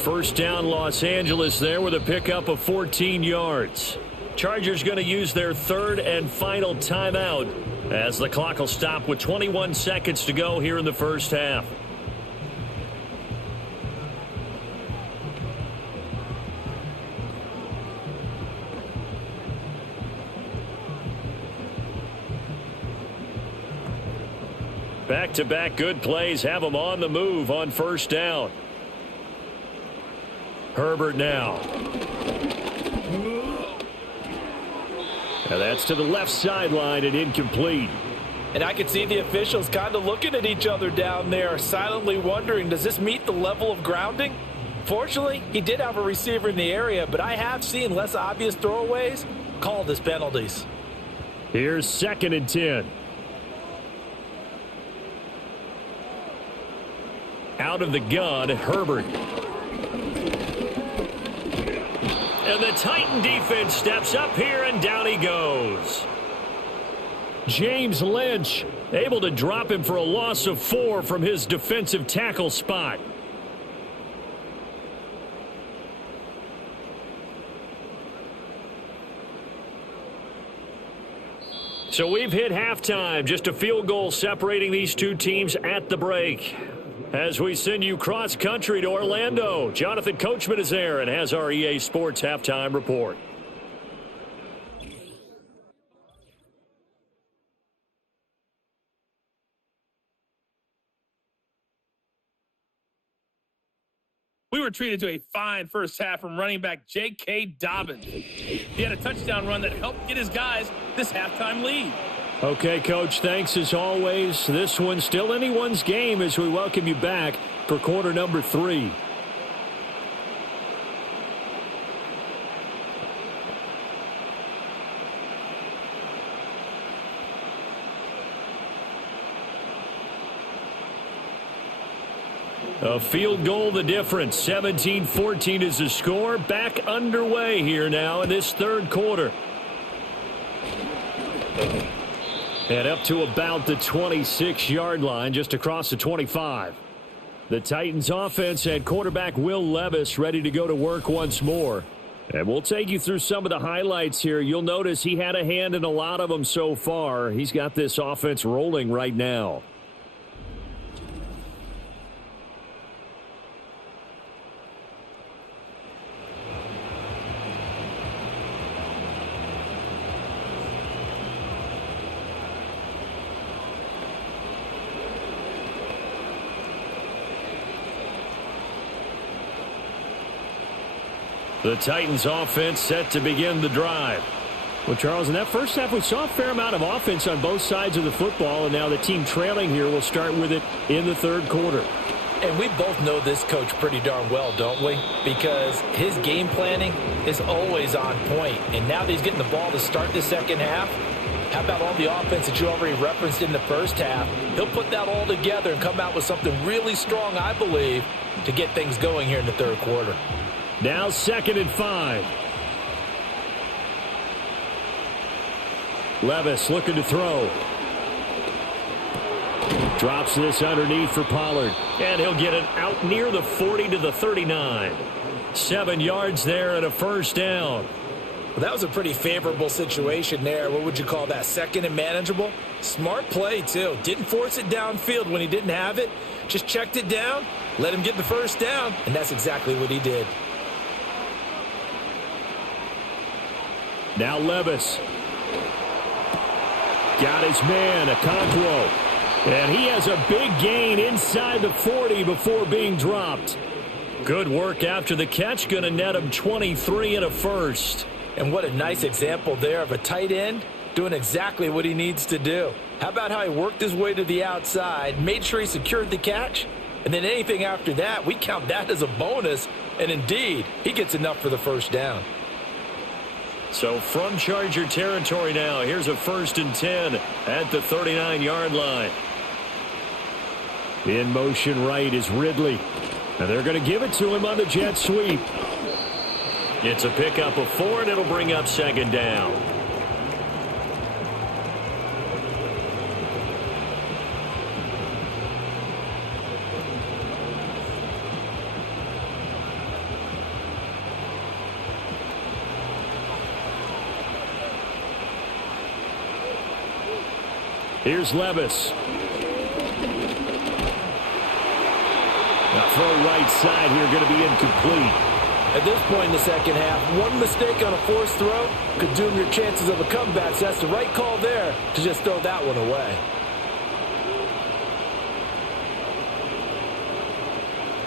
First down, Los Angeles there with a pickup of 14 yards. Chargers going to use their 3rd and final timeout as the clock will stop with 21 seconds to go here in the first half. Back-to-back good plays have them on the move on first down. Herbert now. And that's to the left sideline and incomplete. And I could see the officials kind of looking at each other down there, silently wondering, does this meet the level of grounding? Fortunately, he did have a receiver in the area, but I have seen less obvious throwaways called as penalties. Here's 2nd and 10. Out of the gun, Herbert. And the Titan defense steps up here, and down he goes. James Lynch able to drop him for a loss of 4 from his defensive tackle spot. So we've hit halftime, just a field goal separating these two teams at the break. As we send you cross-country to Orlando, Jonathan Coachman is there and has our EA Sports halftime report. We were treated to a fine first half from running back J.K. Dobbins. He had a touchdown run that helped get his guys this halftime lead. Okay, Coach, thanks as always. This one's still anyone's game as we welcome you back for quarter number 3. A field goal the difference. 17-14 is the score. Back underway here now in this third quarter. And up to about the 26-yard line, just across the 25. The Titans offense and quarterback Will Levis ready to go to work once more. And we'll take you through some of the highlights here. You'll notice he had a hand in a lot of them so far. He's got this offense rolling right now. The Titans offense set to begin the drive. Well, Charles, in that first half, we saw a fair amount of offense on both sides of the football, and now the team trailing here will start with it in the third quarter. And we both know this coach pretty darn well, don't we? Because his game planning is always on point. And now that he's getting the ball to start the second half, how about all the offense that you already referenced in the first half? He'll put that all together and come out with something really strong, I believe, to get things going here in the third quarter. Now 2nd and 5. Levis looking to throw. Drops this underneath for Pollard. And he'll get it out near the 40 to the 39. 7 yards there and a first down. Well, that was a pretty favorable situation there. What would you call that? 2nd and manageable? Smart play, too. Didn't force it downfield when he didn't have it. Just checked it down, let him get the first down, and that's exactly what he did. Now Levis. Got his man, Okonkwo. And he has a big gain inside the 40 before being dropped. Good work after the catch. Going to net him 23 and a first. And what a nice example there of a tight end doing exactly what he needs to do. How about how he worked his way to the outside, made sure he secured the catch, and then anything after that, we count that as a bonus. And indeed, he gets enough for the first down. So from Charger territory now, here's a 1st and 10 at the 39-yard line. In motion right is Ridley. And they're going to give it to him on the jet sweep. It's a pickup of 4, and it'll bring up 2nd down. Here's Levis. Now throw right side here, going to be incomplete. At this point in the second half, one mistake on a forced throw could doom your chances of a comeback. So that's the right call there to just throw that one away.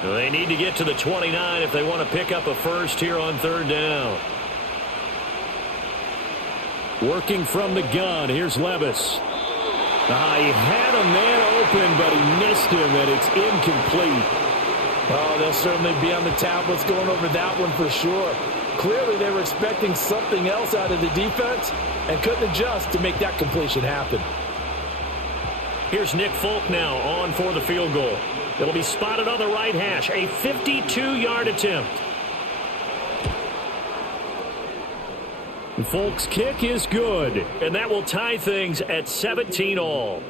They need to get to the 29 if they want to pick up a first here on third down. Working from the gun, here's Levis. He had a man open, but he missed him, and it's incomplete. Oh, they'll certainly be on the tablets going over that one for sure. Clearly, they were expecting something else out of the defense and couldn't adjust to make that completion happen. Here's Nick Folk now on for the field goal. It'll be spotted on the right hash, a 52-yard attempt. Folk's kick is good, and that will tie things at 17 all.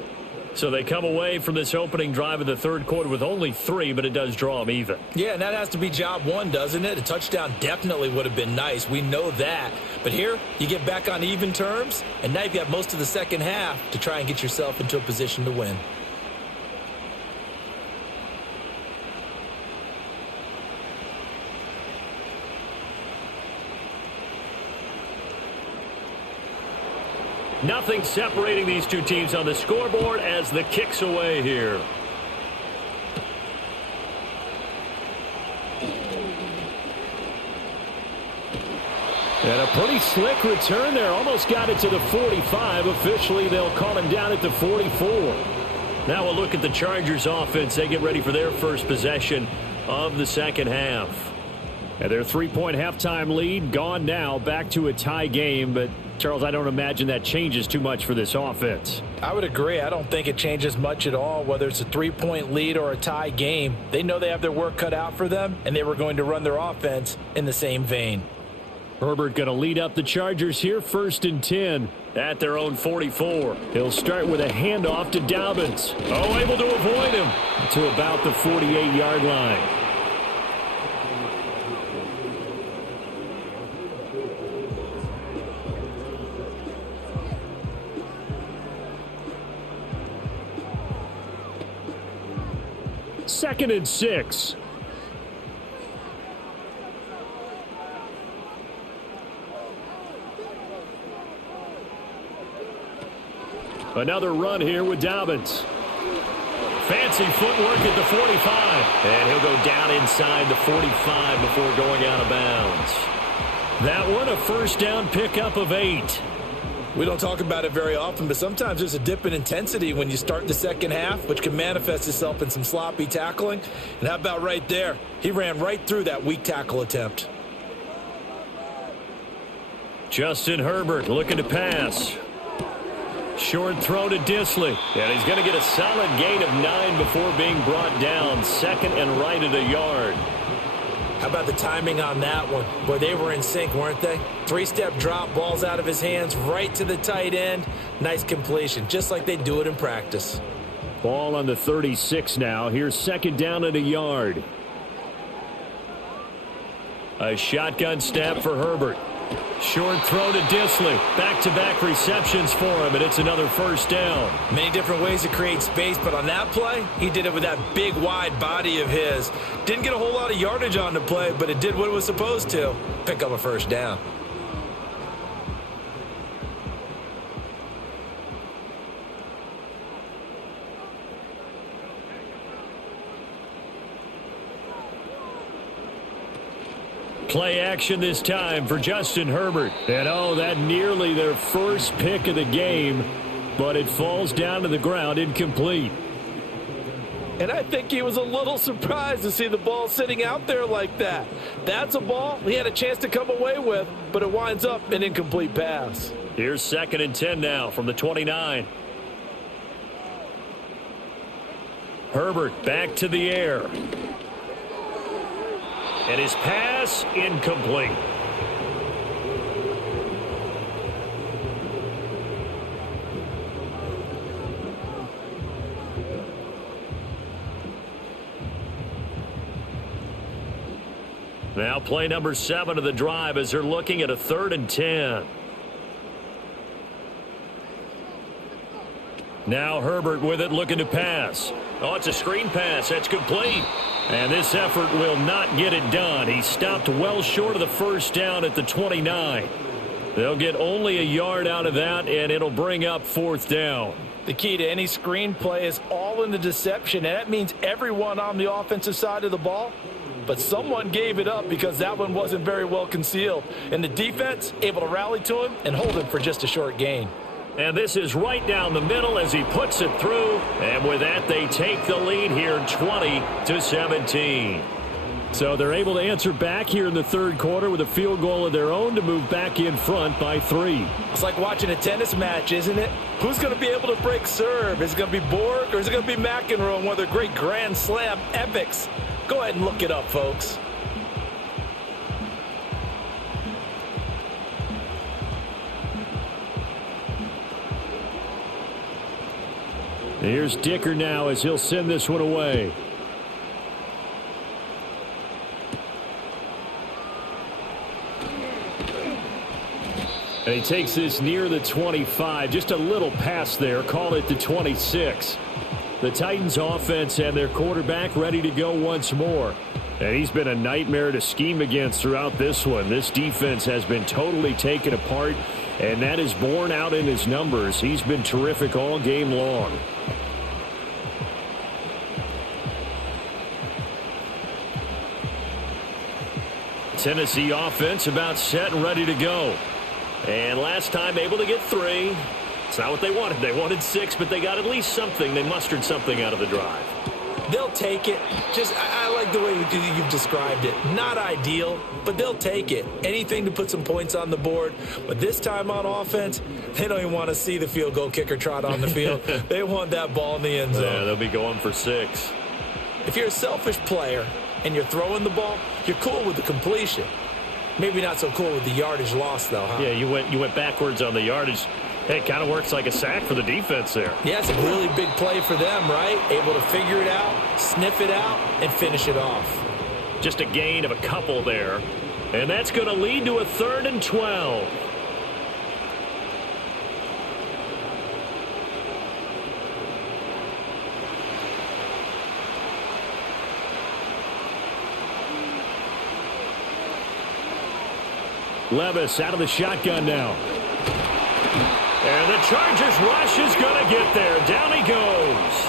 So they come away from this opening drive of the third quarter with only 3, but it does draw them even. Yeah, and that has to be job one, doesn't it? A touchdown definitely would have been nice. We know that. But here, you get back on even terms, and now you've got most of the second half to try and get yourself into a position to win. Nothing separating these two teams on the scoreboard as the kick's away here. And a pretty slick return there. Almost got it to the 45. Officially, they'll call him down at the 44. Now we'll look at the Chargers offense. They get ready for their first possession of the second half. And their 3-point halftime lead gone now, back to a tie game. But, Charles, I don't imagine that changes too much for this offense. I would agree. I don't think it changes much at all, whether it's a 3-point lead or a tie game. They know they have their work cut out for them, and they were going to run their offense in the same vein. Herbert going to lead up the Chargers here, 1st and 10 at their own 44. He'll start with a handoff to Dobbins. Oh, able to avoid him to about the 48-yard line. Second and 6. Another run here with Dobbins. Fancy footwork at the 45. And he'll go down inside the 45 before going out of bounds. That one, a first down pickup of 8. We don't talk about it very often, but sometimes there's a dip in intensity when you start the second half, which can manifest itself in some sloppy tackling. And how about right there? He ran right through that weak tackle attempt. Justin Herbert looking to pass. Short throw to Disley. And he's going to get a solid gain of 9 before being brought down. Second and right at a yard. How about the timing on that one? Boy, they were in sync, weren't they? 3-step drop, balls out of his hands, right to the tight end. Nice completion, just like they do it in practice. Ball on the 36 now. Here's second down at a yard. A shotgun snap for Herbert. Short throw to Disley. Back-to-back receptions for him, and it's another first down. Many different ways to create space, but on that play, he did it with that big, wide body of his. Didn't get a whole lot of yardage on the play, but it did what it was supposed to. Pick up a first down. Play action this time for Justin Herbert. And oh, that nearly their first pick of the game, but it falls down to the ground incomplete. And I think he was a little surprised to see the ball sitting out there like that. That's a ball he had a chance to come away with, but it winds up an incomplete pass. Here's second and 10 now from the 29. Herbert back to the air. And his pass incomplete. Now play number 7 of the drive as they're looking at a 3rd and 10. Now Herbert with it, looking to pass. Oh, it's a screen pass. That's complete. And this effort will not get it done. He stopped well short of the first down at the 29. They'll get only a yard out of that, and it'll bring up fourth down. The key to any screen play is all in the deception, and that means everyone on the offensive side of the ball. But someone gave it up because that one wasn't very well concealed. And the defense able to rally to him and hold him for just a short gain. And this is right down the middle as he puts it through. And with that, they take the lead here 20-17. So they're able to answer back here in the third quarter with a field goal of their own to move back in front by 3. It's like watching a tennis match, isn't it? Who's going to be able to break serve? Is it going to be Borg or is it going to be McEnroe, one of their great Grand Slam epics? Go ahead and look it up, folks. Here's Dicker now as he'll send this one away. And he takes this near the 25. Just a little pass there. Call it the 26. The Titans offense and their quarterback ready to go once more. And he's been a nightmare to scheme against throughout this one. This defense has been totally taken apart, and that is borne out in his numbers. He's been terrific all game long. Tennessee offense about set and ready to go. And last time able to get 3. It's not what they wanted. They wanted 6, but they got at least something. They mustered something out of the drive. They'll take it. I like the way you've described it. Not ideal, but they'll take it. Anything to put some points on the board. But this time on offense, they don't even want to see the field goal kicker trot on the field. They want that ball in the end zone. Yeah, they'll be going for 6. If you're a selfish player and you're throwing the ball, you're cool with the completion. Maybe not so cool with the yardage loss, though, huh? Yeah, you went backwards on the yardage. Hey, it kind of works like a sack for the defense there. Yeah, it's a really big play for them, right? Able to figure it out, sniff it out, and finish it off. Just a gain of a couple there. And that's going to lead to a 3rd and 12. Levis out of the shotgun now. And the Chargers rush is going to get there. Down he goes.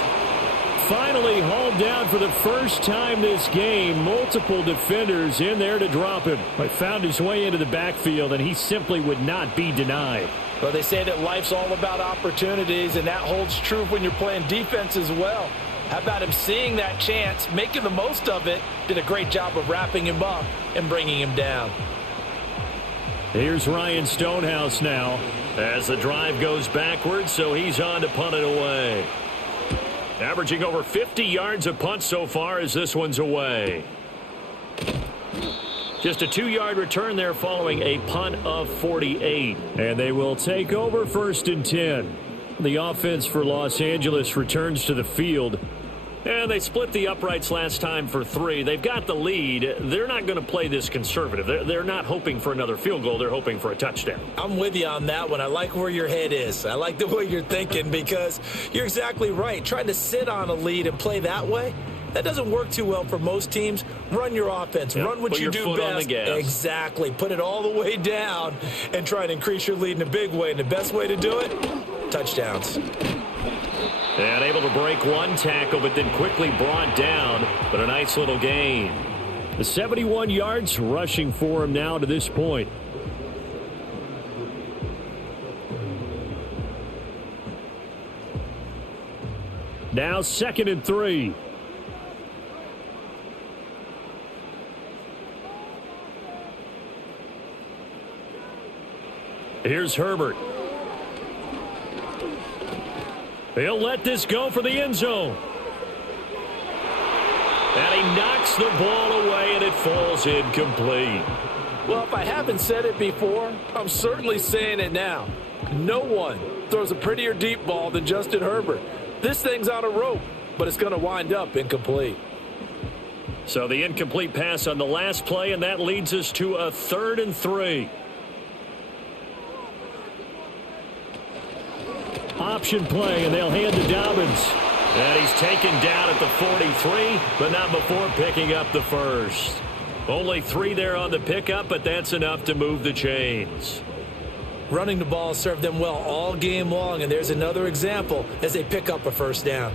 Finally hauled down for the first time this game. Multiple defenders in there to drop him. But found his way into the backfield, and he simply would not be denied. Well, they say that life's all about opportunities, and that holds true when you're playing defense as well. How about him seeing that chance, making the most of it, did a great job of wrapping him up and bringing him down. Here's Ryan Stonehouse now as the drive goes backwards, so he's on to punt it away. Averaging over 50 yards a punt so far as this one's away. Just a 2-yard return there following a punt of 48. And they will take over 1st and 10. The offense for Los Angeles returns to the field. And they split the uprights last time for 3. They've got the lead. They're not going to play this conservative. They're not hoping for another field goal. They're hoping for a touchdown. I'm with you on that one. I like where your head is. I like the way you're thinking because you're exactly right. Trying to sit on a lead and play that way, that doesn't work too well for most teams. Run your offense. Yep. Run what you do best. On the gas. Exactly. Put it all the way down and try to increase your lead in a big way. And the best way to do it, touchdowns. And able to break one tackle, but then quickly brought down. But a nice little gain. The 71 yards rushing for him now to this point. Now 2nd and 3. Here's Herbert. He'll let this go for the end zone. And he knocks the ball away, and it falls incomplete. Well, if I haven't said it before, I'm certainly saying it now. No one throws a prettier deep ball than Justin Herbert. This thing's on a rope, but it's going to wind up incomplete. So the incomplete pass on the last play, and that leads us to a 3rd and 3. option play, and they'll hand to Dobbins. And he's taken down at the 43, but not before picking up the first. Only 3 there on the pickup, but that's enough to move the chains. Running the ball served them well all game long, and there's another example as they pick up a first down.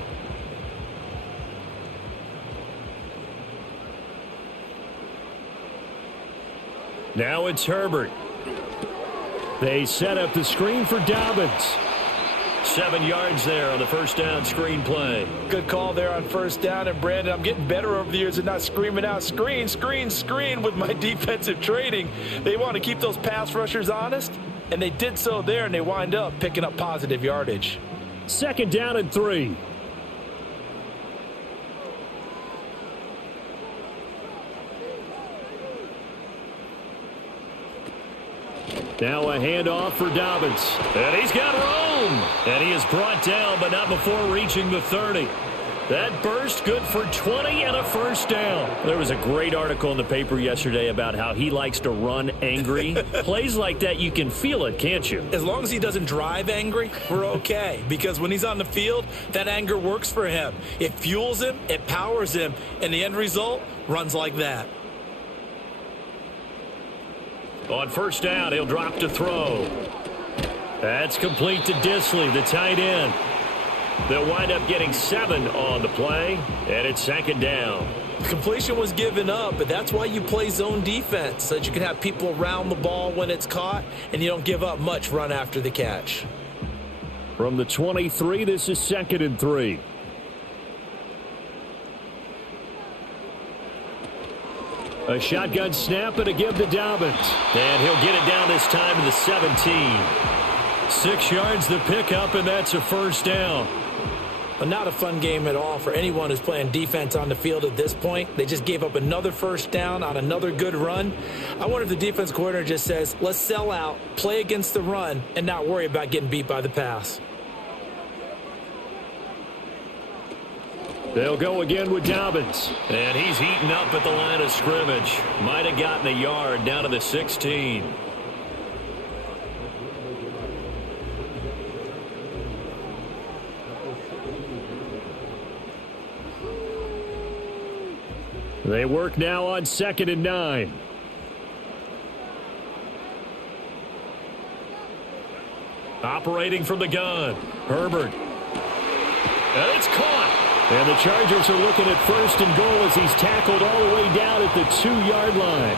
Now it's Herbert. They set up the screen for Dobbins. 7 yards there on the first down screen play. Good call there on first down. And, Brandon, I'm getting better over the years at not screaming out, screen, screen, screen with my defensive training. They want to keep those pass rushers honest, and they did so there, and they wind up picking up positive yardage. 2nd down and 3. Now a handoff for Dobbins. And he's got room. And he is brought down, but not before reaching the 30. That burst good for 20 and a first down. There was a great article in the paper yesterday about how he likes to run angry. Plays like that, you can feel it, can't you? As long as he doesn't drive angry, we're okay. Because when he's on the field, that anger works for him. It fuels him, it powers him, and the end result runs like that. On first down, he'll drop to throw. That's complete to Disley, the tight end. They'll wind up getting 7 on the play, and it's 2nd down. The completion was given up, but that's why you play zone defense, so that you can have people around the ball when it's caught, and you don't give up much run after the catch. From the 23, this is 2nd and 3. A shotgun snap and a give to Dobbins. And he'll get it down this time to the 17. 6 yards the pickup, and that's a first down. But not a fun game at all for anyone who's playing defense on the field at this point. They just gave up another first down on another good run. I wonder if the defense coordinator just says, let's sell out, play against the run, and not worry about getting beat by the pass. They'll go again with Dobbins. And he's heating up at the line of scrimmage. Might have gotten a yard down to the 16. They work now on 2nd and 9. Operating from the gun. Herbert. And it's caught. And the Chargers are looking at 1st and goal as he's tackled all the way down at the 2-yard line.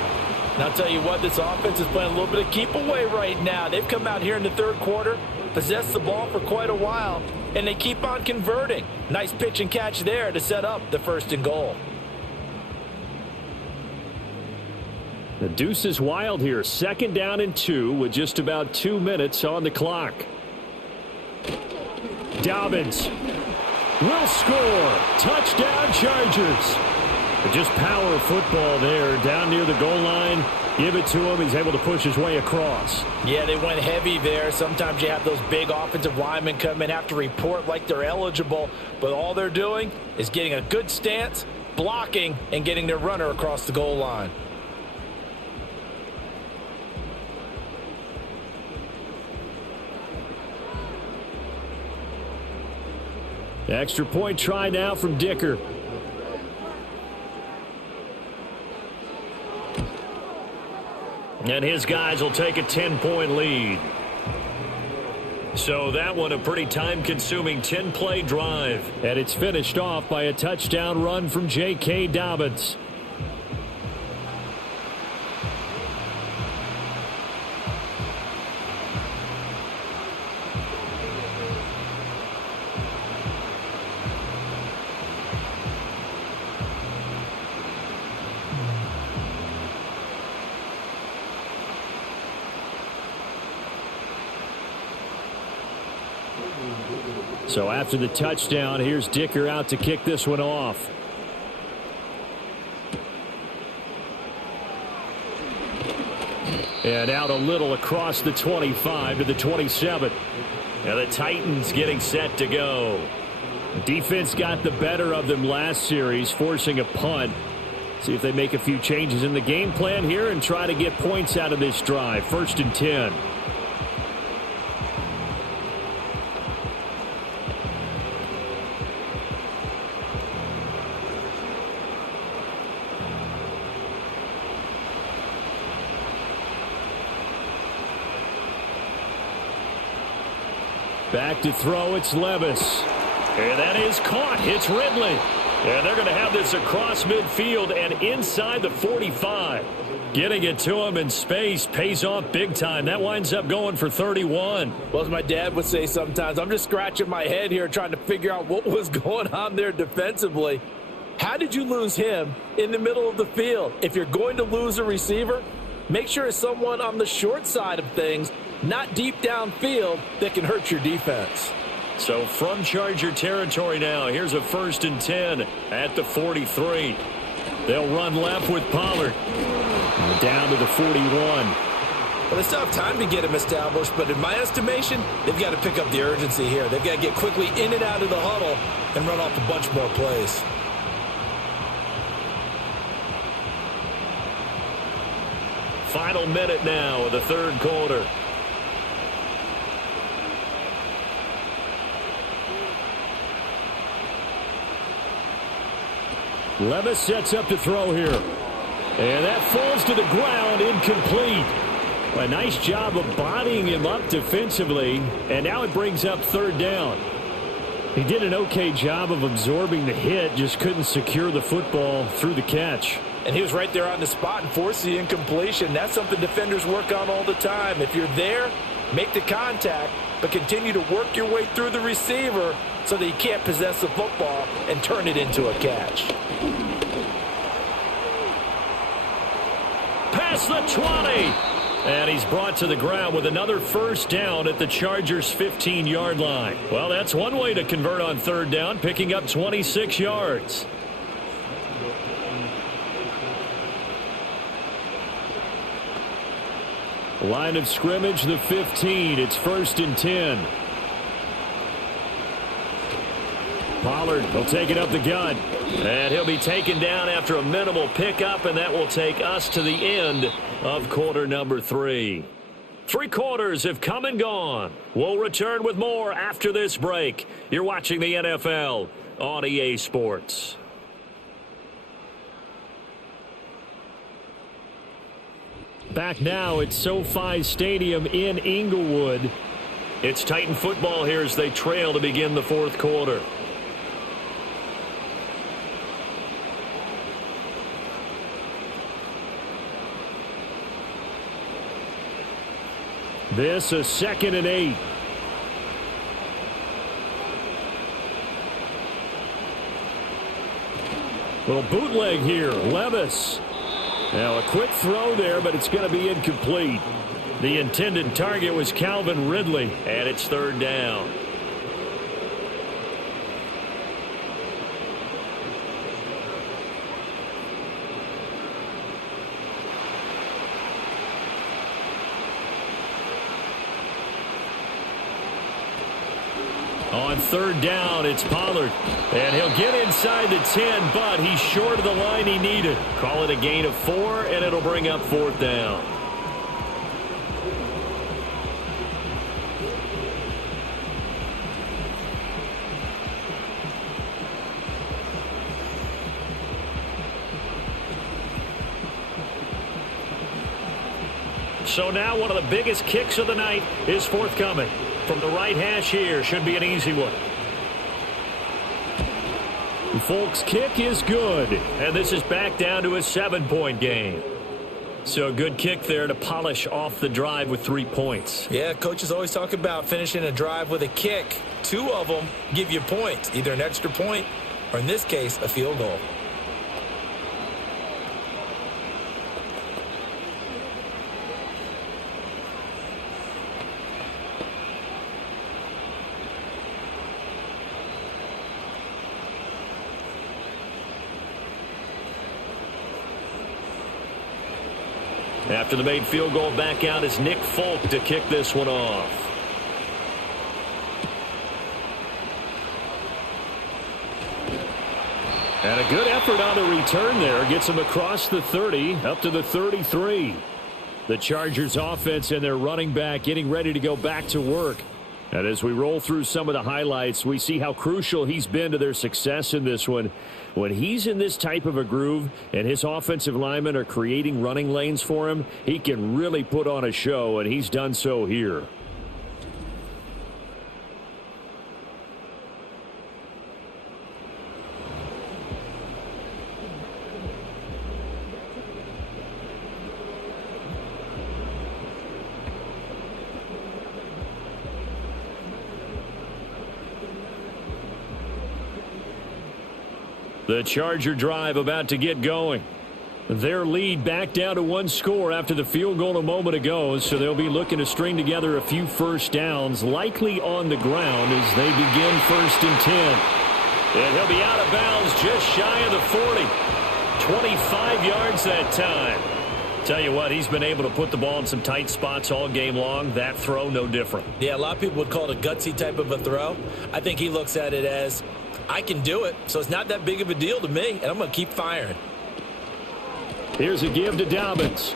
And I'll tell you what, this offense is playing a little bit of keep away right now. They've come out here in the 3rd quarter, possessed the ball for quite a while, and they keep on converting. Nice pitch and catch there to set up the 1st and goal. The deuce is wild here. 2nd down and 2 with just about 2 minutes on the clock. Dobbins will score. Touchdown, Chargers. Just power football there down near the goal line. Give it to him. He's able to push his way across. Yeah, they went heavy there. Sometimes you have those big offensive linemen come in, have to report like they're eligible, but all they're doing is getting a good stance, blocking, and getting their runner across the goal line. Extra point try now from Dicker. And his guys will take a 10-point lead. So that one a pretty time-consuming 10-play drive. And it's finished off by a touchdown run from J.K. Dobbins. So after the touchdown, here's Dicker out to kick this one off. And out a little across the 25 to the 27. Now the Titans getting set to go. Defense got the better of them last series, forcing a punt. See if they make a few changes in the game plan here and try to get points out of this drive. 1st and 10. Back to throw, it's Levis. And that is caught. It's Ridley. And they're going to have this across midfield and inside the 45. Getting it to him in space pays off big time. That winds up going for 31. Well, as my dad would say sometimes, I'm just scratching my head here trying to figure out what was going on there defensively. How did you lose him in the middle of the field? If you're going to lose a receiver, make sure it's someone on the short side of things, not deep downfield, that can hurt your defense. So from Charger territory now, here's a 1st and 10 at the 43. They'll run left with Pollard. Down to the 41. Well, they still have time to get him established, but in my estimation, they've got to pick up the urgency here. They've got to get quickly in and out of the huddle and run off a bunch more plays. Final minute now of the 3rd quarter. Levis sets up to throw here. And that falls to the ground, incomplete. A nice job of bodying him up defensively, and now it brings up 3rd down. He did an okay job of absorbing the hit, just couldn't secure the football through the catch. And he was right there on the spot and forced the incompletion. That's something defenders work on all the time. If you're there, make the contact, but continue to work your way through the receiver so that he can't possess the football and turn it into a catch. Past the 20. And he's brought to the ground with another 1st down at the Chargers' 15-yard line. Well, that's one way to convert on 3rd down, picking up 26 yards. Line of scrimmage, the 15. It's 1st and 10. Pollard will take it up the gut. And he'll be taken down after a minimal pickup, and that will take us to the end of quarter number 3. 3 quarters have come and gone. We'll return with more after this break. You're watching the NFL on EA Sports. Back now at SoFi Stadium in Inglewood. It's Titan football here as they trail to begin the 4th quarter. This a 2nd and 8. Little bootleg here. Levis. Now a quick throw there, but it's going to be incomplete. The intended target was Calvin Ridley, and it's 3rd down. On 3rd down, it's Pollard. And he'll get inside the 10, but he's short of the line he needed. Call it a gain of 4, and it'll bring up 4th down. So now one of the biggest kicks of the night is forthcoming. From the right hash here, should be an easy one. Folks, kick is good. And this is back down to a 7-point game. So a good kick there to polish off the drive with 3 points. Yeah, coaches always talk about finishing a drive with a kick. 2 of them give you points, either an extra point or, in this case, a field goal. After the made field goal, back out is Nick Folk to kick this one off. And a good effort on the return there. Gets him across the 30, up to the 33. The Chargers offense and their running back getting ready to go back to work. And as we roll through some of the highlights, we see how crucial he's been to their success in this one. When he's in this type of a groove and his offensive linemen are creating running lanes for him, he can really put on a show, and he's done so here. The Charger drive about to get going. Their lead back down to one score after the field goal a moment ago, so they'll be looking to string together a few first downs, likely on the ground as they begin 1st and 10. And he'll be out of bounds just shy of the 40. 25 yards that time. Tell you what, he's been able to put the ball in some tight spots all game long. That throw, no different. Yeah, a lot of people would call it a gutsy type of a throw. I think he looks at it as, I can do it, so it's not that big of a deal to me, and I'm going to keep firing. Here's a give to Dobbins.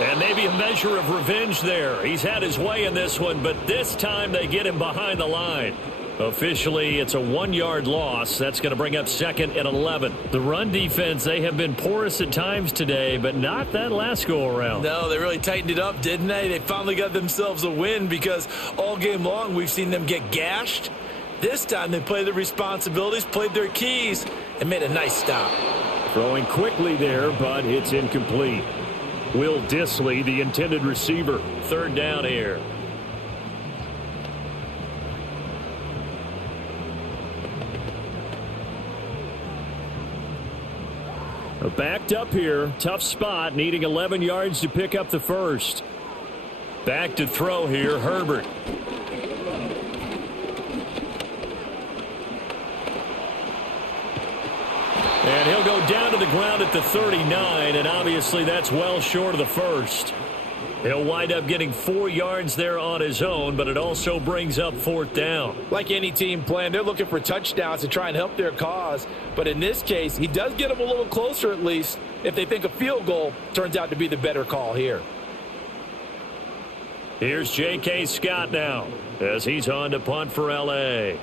And maybe a measure of revenge there. He's had his way in this one, but this time they get him behind the line. Officially, it's a 1-yard loss. That's going to bring up 2nd and 11. The run defense, they have been porous at times today, but not that last go-around. No, they really tightened it up, didn't they? They finally got themselves a win because all game long we've seen them get gashed. This time they played their responsibilities, played their keys, and made a nice stop. Throwing quickly there, but it's incomplete. Will Dissly, the intended receiver. 3rd down here. Backed up here. Tough spot, needing 11 yards to pick up the first. Back to throw here, Herbert. And he'll go down to the ground at the 39, and obviously that's well short of the first. He'll wind up getting 4 yards there on his own, but it also brings up 4th down. Like any team playing, they're looking for touchdowns to try and help their cause. But in this case, he does get them a little closer at least if they think a field goal turns out to be the better call here. Here's J.K. Scott now as he's on to punt for L.A.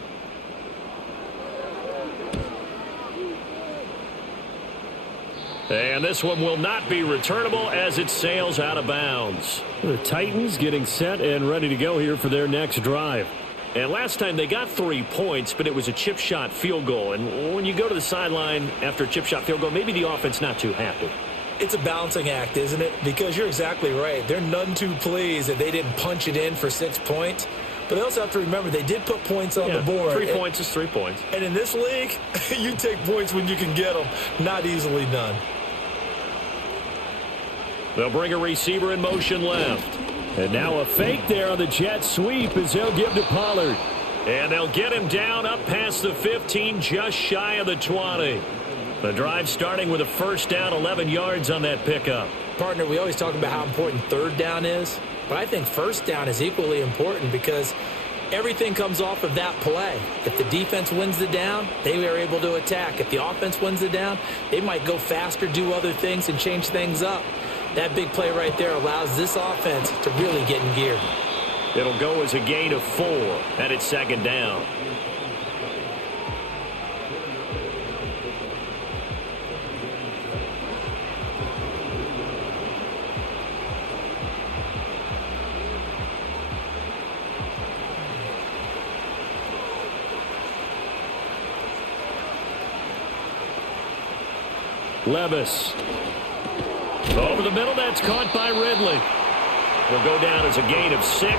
And this one will not be returnable as it sails out of bounds. The Titans getting set and ready to go here for their next drive. And last time they got 3 points, but it was a chip shot field goal. And when you go to the sideline after a chip shot field goal, maybe the offense not too happy. It's a balancing act, isn't it? Because you're exactly right. They're none too pleased that they didn't punch it in for 6 points. But they also have to remember they did put points on the board. 3 points is 3 points. And in this league, you take points when you can get them. Not easily done. They'll bring a receiver in motion left. And now a fake there on the jet sweep as they'll give to Pollard. And they'll get him down up past the 15, just shy of the 20. The drive starting with a 1st down, 11 yards on that pickup. Partner, we always talk about how important 3rd down is. But I think 1st down is equally important because everything comes off of that play. If the defense wins the down, they are able to attack. If the offense wins the down, they might go faster, do other things, and change things up. That big play right there allows this offense to really get in gear. It'll go as a gain of 4, and it's 2nd down. Levis. Over the middle, that's caught by Ridley. Will go down as a gain of 6,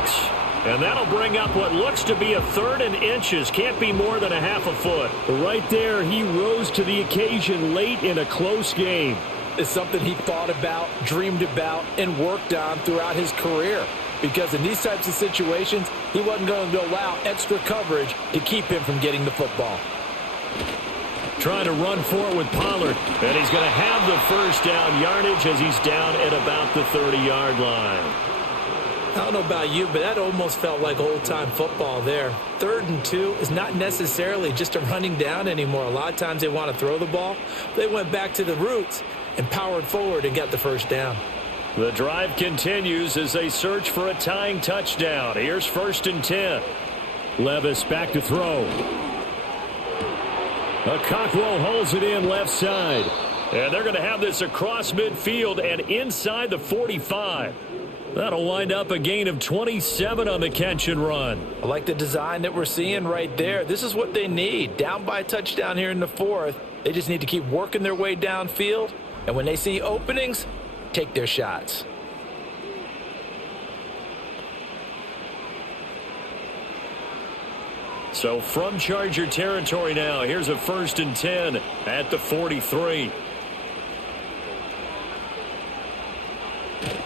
and that'll bring up what looks to be a 3rd and inches. Can't be more than a half a foot. Right there, he rose to the occasion late in a close game. It's something he thought about, dreamed about, and worked on throughout his career. Because in these types of situations, he wasn't going to allow extra coverage to keep him from getting the football. Trying to run for it with Pollard. And he's going to have the 1st down yardage as he's down at about the 30-yard line. I don't know about you, but that almost felt like old-time football there. 3rd and 2 is not necessarily just a running down anymore. A lot of times they want to throw the ball. They went back to the roots and powered forward and got the 1st down. The drive continues as they search for a tying touchdown. Here's 1st and 10. Levis back to throw. Cockrell holds it in left side. And they're going to have this across midfield and inside the 45. That'll wind up a gain of 27 on the catch and run. I like the design that we're seeing right there. This is what they need. Down by a touchdown here in the 4th. They just need to keep working their way downfield. And when they see openings, take their shots. So from Charger territory now, here's a 1st and 10 at the 43.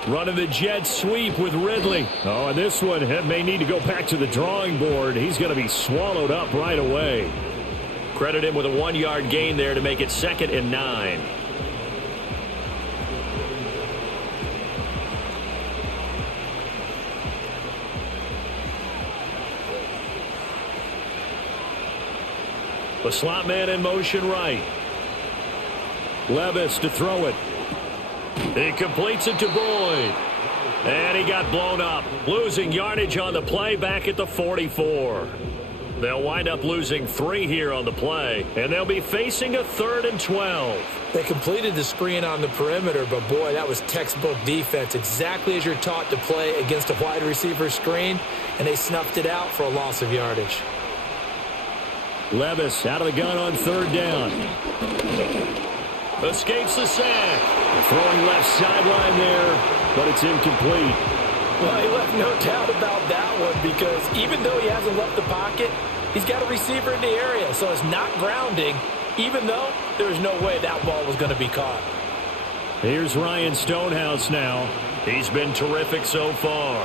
Running the jet sweep with Ridley. Oh, and this one may need to go back to the drawing board. He's going to be swallowed up right away. Credit him with a 1-yard gain there to make it 2nd and 9. The slot man in motion right. Levis to throw it. He completes it to Boyd. And he got blown up. Losing yardage on the play back at the 44. They'll wind up losing 3 here on the play. And they'll be facing a 3rd and 12. They completed the screen on the perimeter, but boy, that was textbook defense. Exactly as you're taught to play against a wide receiver screen. And they snuffed it out for a loss of yardage. Levis out of the gun on 3rd down. Escapes the sack. Throwing left sideline there, but it's incomplete. Well, he left no doubt about that one because even though he hasn't left the pocket, he's got a receiver in the area, so it's not grounding, even though there was no way that ball was going to be caught. Here's Ryan Stonehouse now. He's been terrific so far.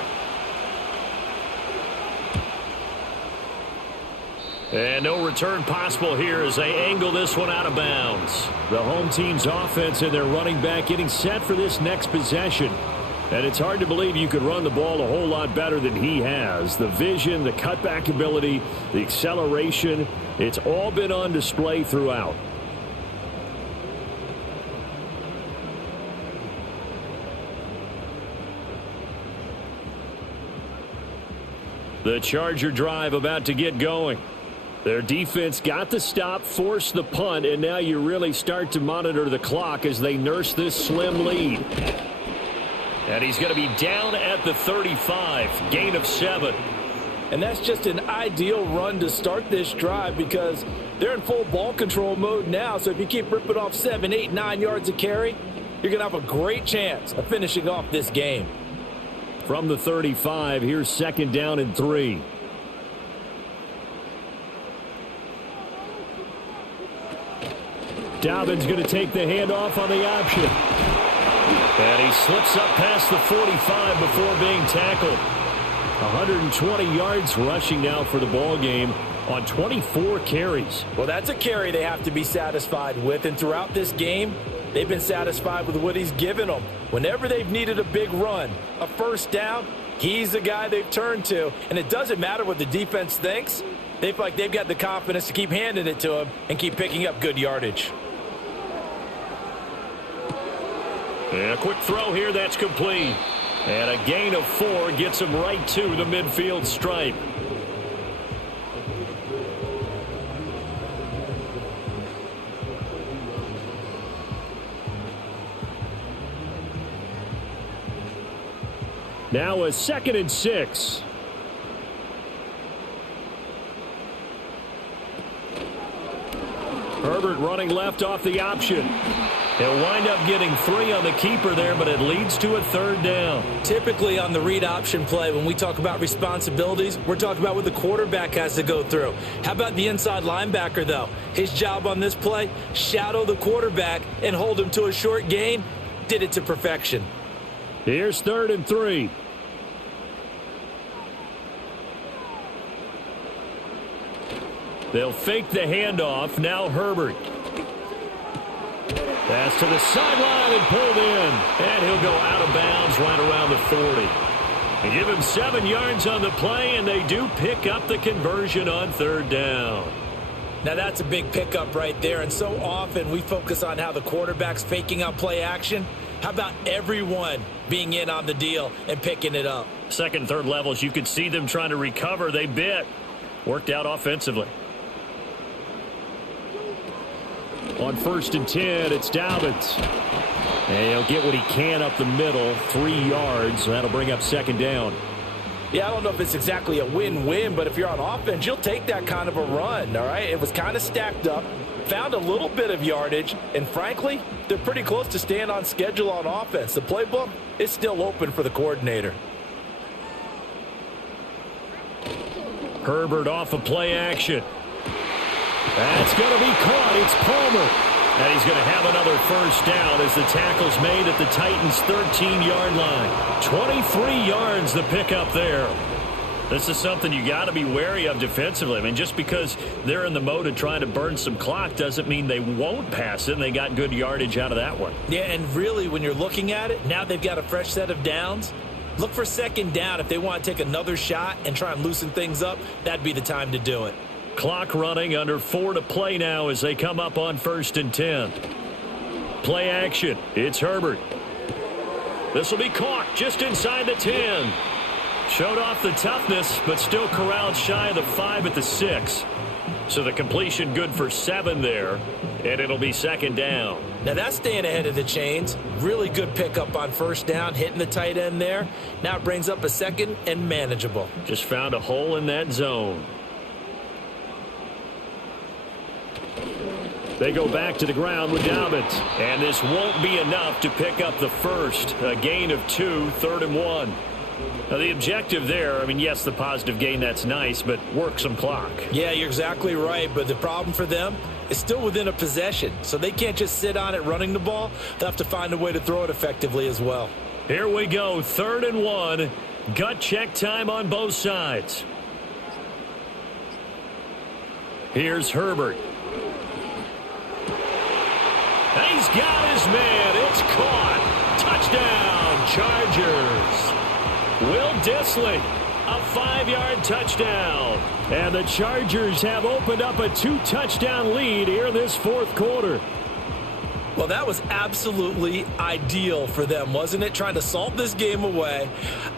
And no return possible here as they angle this one out of bounds. The home team's offense and their running back getting set for this next possession. And it's hard to believe you could run the ball a whole lot better than he has. The vision, the cutback ability, the acceleration, it's all been on display throughout. The Charger drive about to get going. Their defense got the stop, forced the punt, and now you really start to monitor the clock as they nurse this slim lead. And he's going to be down at the 35, gain of 7. And that's just an ideal run to start this drive because they're in full ball control mode now. So if you keep ripping off 7, 8, 9 yards of carry, you're going to have a great chance of finishing off this game. From the 35, here's 2nd down and 3. Dobbins going to take the handoff on the option. And he slips up past the 45 before being tackled. 120 yards rushing now for the ball game on 24 carries. Well, that's a carry they have to be satisfied with. And throughout this game, they've been satisfied with what he's given them. Whenever they've needed a big run, a 1st down, he's the guy they've turned to. And it doesn't matter what the defense thinks. They feel like they've got the confidence to keep handing it to him and keep picking up good yardage. And a quick throw here, that's complete. And a gain of 4 gets him right to the midfield stripe. Now a 2nd and 6. Herbert running left off the option. He'll wind up getting 3 on the keeper there, but it leads to a 3rd down. Typically on the read option play, when we talk about responsibilities, we're talking about what the quarterback has to go through. How about the inside linebacker, though? His job on this play, shadow the quarterback and hold him to a short gain. Did it to perfection. Here's 3rd and 3. They'll fake the handoff. Now Herbert. Pass to the sideline and pulled in. And he'll go out of bounds right around the 40. They give him 7 yards on the play, and they do pick up the conversion on 3rd down. Now that's a big pickup right there, and so often we focus on how the quarterback's faking out play action. How about everyone being in on the deal and picking it up? 2nd and 3rd levels, you could see them trying to recover. They bit. Worked out offensively. On 1st and 10, it's Dobbins. And he'll get what he can up the middle, 3 yards. That'll bring up 2nd down. Yeah, I don't know if it's exactly a win-win, but if you're on offense, you'll take that kind of a run, all right? It was kind of stacked up, found a little bit of yardage, and frankly, they're pretty close to staying on schedule on offense. The playbook is still open for the coordinator. Herbert off of play action. That's going to be caught. It's Palmer. And he's going to have another first down as the tackle's made at the Titans' 13-yard line. 23 yards the pickup there. This is something you got to be wary of defensively. I mean, just because they're in the mode of trying to burn some clock doesn't mean they won't pass it, and they got good yardage out of that one. Yeah, and really, when you're looking at it, now they've got a fresh set of downs. Look for second down. If they want to take another shot and try and loosen things up, that'd be the time to do it. Clock running, under 4 to play now as they come up on 1st and 10. Play action. It's Herbert. This will be caught just inside the 10. Showed off the toughness, but still corralled shy of the 5 at the 6. So the completion good for 7 there, and it'll be second down. Now that's staying ahead of the chains. Really good pickup on first down, hitting the tight end there. Now it brings up a second and manageable. Just found a hole in that zone. They go back to the ground with Dobbins. And this won't be enough to pick up the first. A gain of 2, 3rd and 1. Now, the objective there, I mean, yes, the positive gain, that's nice, but work some clock. Yeah, you're exactly right, but the problem for them is still within a possession, so they can't just sit on it running the ball. They'll have to find a way to throw it effectively as well. Here we go, 3rd and 1. Gut check time on both sides. Here's Herbert. He's got his man. It's caught. Touchdown, Chargers. Will Dissly, a 5-yard touchdown. And the Chargers have opened up a 2-touchdown lead here in this 4th quarter. Well, that was absolutely ideal for them, wasn't it? Trying to salt this game away.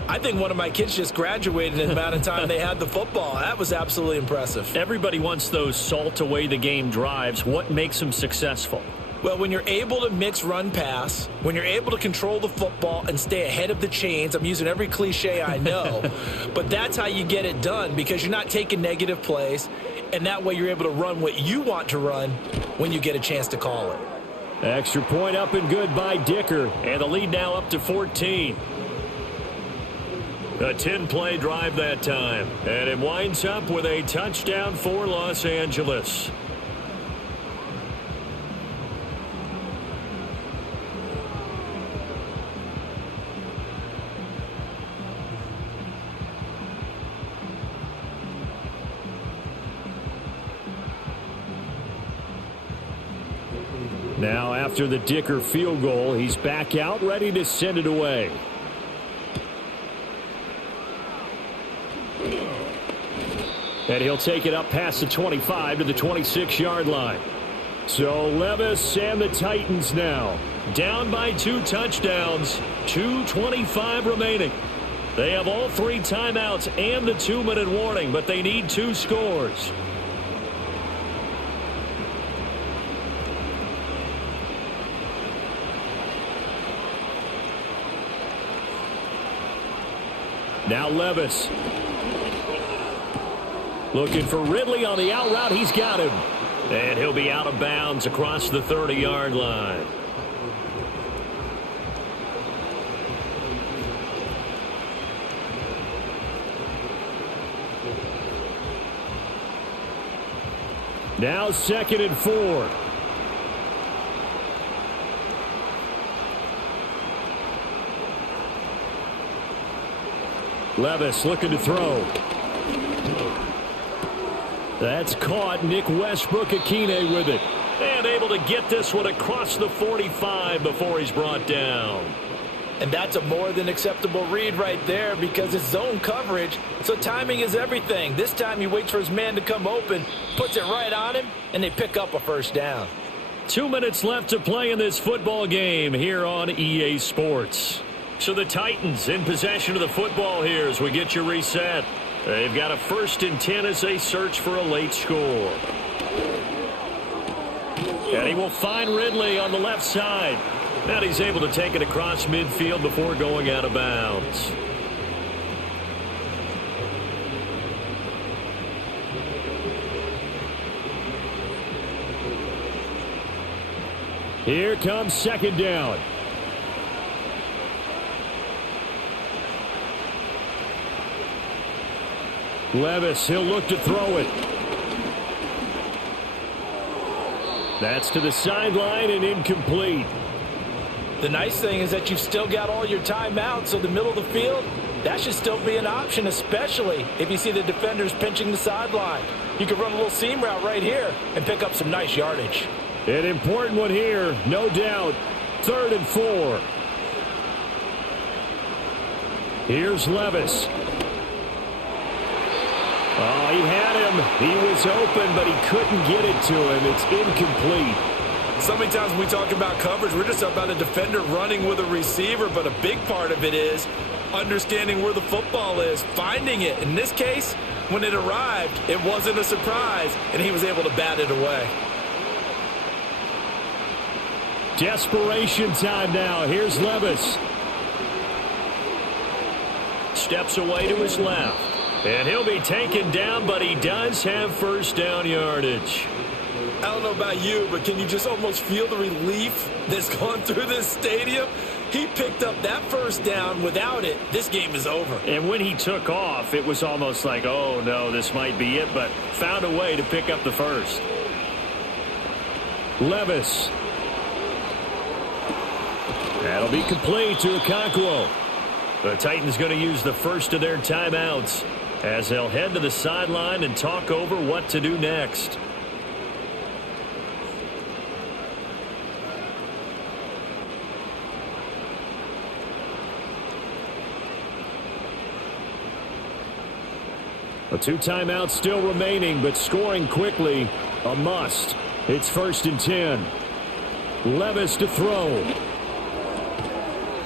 I think one of my kids just graduated in the amount of time they had the football. That was absolutely impressive. Everybody wants those salt away the game drives. What makes them successful? Well, when you're able to mix run-pass, when you're able to control the football and stay ahead of the chains, I'm using every cliche I know, but that's how you get it done because you're not taking negative plays, and that way you're able to run what you want to run when you get a chance to call it. Extra point up and good by Dicker, and the lead now up to 14. A 10-play drive that time, and it winds up with a touchdown for Los Angeles. Now, after the Dicker field goal, he's back out, ready to send it away. And he'll take it up past the 25 to the 26-yard line. So Levis and the Titans now down by 2 touchdowns, 2:25 remaining. They have all 3 timeouts and the 2-minute warning, but they need 2 scores. Now Levis. Looking for Ridley on the out route. He's got him. And he'll be out of bounds across the 30-yard line. Now 2nd and 4. Levis looking to throw. That's caught. Nick Westbrook-Akine with it. And able to get this one across the 45 before he's brought down. And that's a more than acceptable read right there because it's zone coverage, so timing is everything. This time he waits for his man to come open, puts it right on him, and they pick up a first down. 2 minutes left to play in this football game here on EA Sports. So the Titans in possession of the football here as we get you reset. They've got a 1st and 10 as they search for a late score. And he will find Ridley on the left side. And he's able to take it across midfield before going out of bounds. Here comes 2nd down. Levis, he'll look to throw it. That's to the sideline and incomplete. The nice thing is that you've still got all your timeouts, so the middle of the field, that should still be an option, especially if you see the defenders pinching the sideline. You can run a little seam route right here and pick up some nice yardage. An important one here, no doubt. 3rd and 4. Here's Levis. Oh, he had him. He was open, but he couldn't get it to him. It's incomplete. So many times when we talk about coverage, we're just about a defender running with a receiver, but a big part of it is understanding where the football is, finding it. In this case, when it arrived, it wasn't a surprise, and he was able to bat it away. Desperation time now. Here's Levis. Steps away to his left. And he'll be taken down, but he does have first down yardage. I don't know about you, but can you just almost feel the relief that's gone through this stadium? He picked up that first down. Without it, this game is over. And when he took off, it was almost like, oh, no, this might be it, but found a way to pick up the first. Levis. That'll be complete to Okonkwo. The Titans going to use the first of their timeouts as they'll head to the sideline and talk over what to do next. A 2 timeouts still remaining, but scoring quickly, a must. It's 1st and 10. Levis to throw.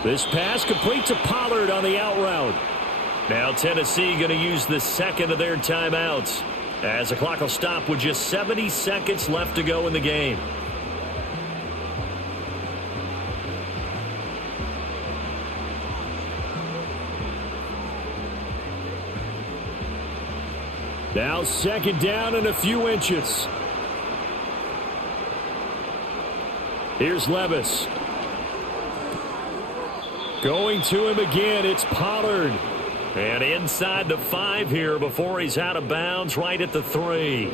This pass complete to Pollard on the out route. Now Tennessee going to use the second of their timeouts as the clock will stop with just 70 seconds left to go in the game. Now 2nd down and a few inches. Here's Levis. Going to him again, it's Pollard. And inside the 5 here before he's out of bounds, right at the 3.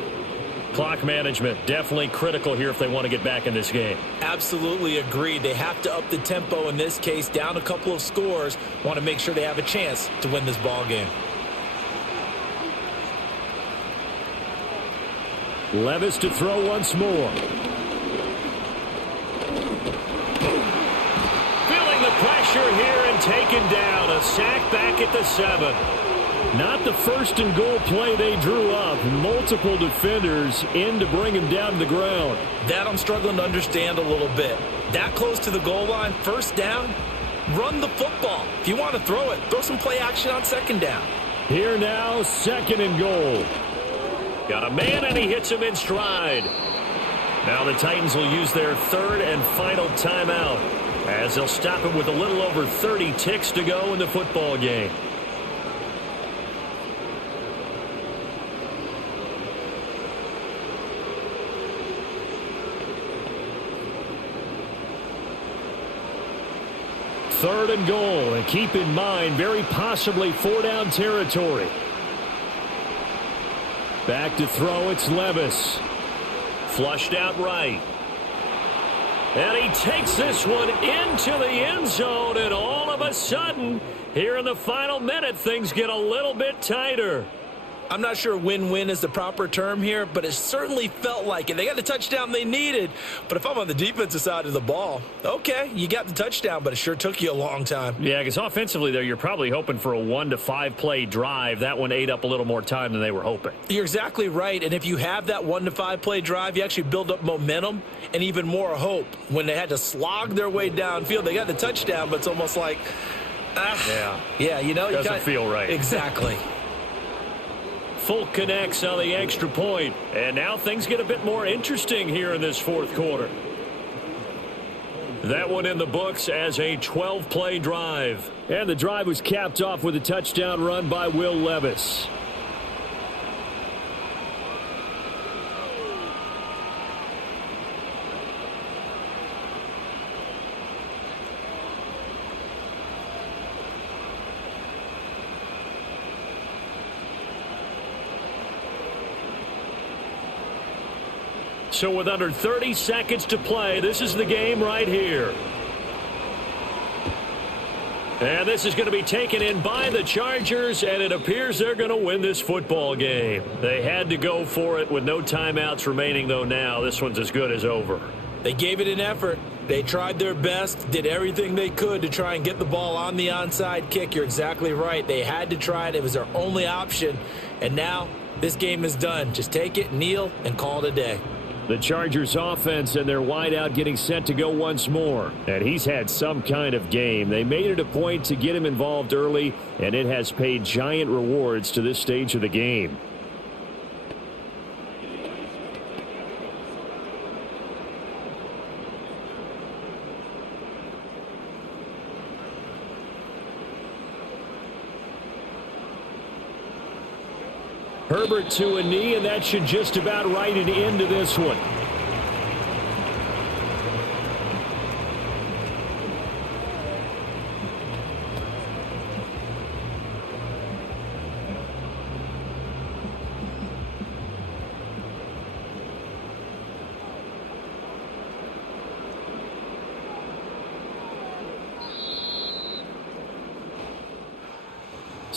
Clock management definitely critical here if they want to get back in this game. Absolutely agreed. They have to up the tempo in this case, down a couple of scores. Want to make sure they have a chance to win this ball game. Levis to throw once more. Feeling the pressure here and taken down. A sack back at the 7. Not the 1st and goal play they drew up. Multiple defenders in to bring him down to the ground. That I'm struggling to understand a little bit. That close to the goal line, 1st down, run the football. If you want to throw it, throw some play action on 2nd down. Here now, 2nd and goal. Got a man, and he hits him in stride. Now the Titans will use their 3rd and final timeout as they'll stop it with a little over 30 ticks to go in the football game. Third and goal, and keep in mind, very possibly 4-down territory. Back to throw, it's Levis. Flushed out right. And he takes this one into the end zone, and all of a sudden, here in the final minute, things get a little bit tighter. I'm not sure win-win is the proper term here, but it certainly felt like it. They got the touchdown they needed, but if I'm on the defensive side of the ball, okay, you got the touchdown, but it sure took you a long time. Yeah, because offensively, though, you're probably hoping for a 1 to 5 play drive. That one ate up a little more time than they were hoping. You're exactly right, and if you have that 1 to 5 play drive, you actually build up momentum and even more hope. When they had to slog their way downfield, they got the touchdown, but it's almost like, yeah, you know, doesn't feel right. Exactly. Folk connects on the extra point, and now things get a bit more interesting here in this 4th quarter. That one in the books as a 12-play drive. And the drive was capped off with a touchdown run by Will Levis. So with under 30 seconds to play, this is the game right here. And this is going to be taken in by the Chargers, and it appears they're going to win this football game. They had to go for it with no timeouts remaining, though now. This one's as good as over. They gave it an effort. They tried their best, did everything they could to try and get the ball on the onside kick. You're exactly right. They had to try it. It was their only option. And now this game is done. Just take it, kneel, and call it a day. The Chargers offense and their wideout getting set to go once more. And he's had some kind of game. They made it a point to get him involved early, and it has paid giant rewards to this stage of the game. Herbert to a knee, and that should just about write it into this one.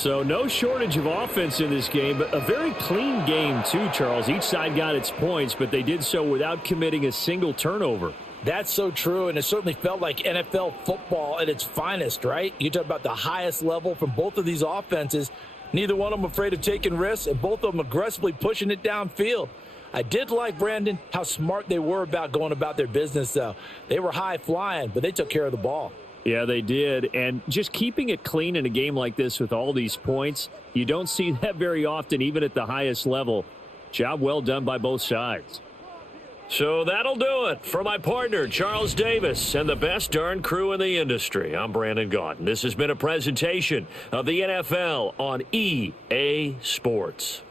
So no shortage of offense in this game, but a very clean game too, Charles. Each side got its points, but they did so without committing a single turnover. That's so true, and it certainly felt like NFL football at its finest, right? You talk about the highest level from both of these offenses. Neither one of them afraid of taking risks, and both of them aggressively pushing it downfield. I did like, Brandon, how smart they were about going about their business, though. They were high flying, but they took care of the ball. Yeah, they did. And just keeping it clean in a game like this with all these points, you don't see that very often, even at the highest level. Job well done by both sides. So that'll do it for my partner, Charles Davis, and the best darn crew in the industry. I'm Brandon Gaudin. This has been a presentation of the NFL on EA Sports.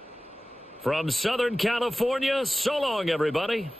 From Southern California, so long, everybody.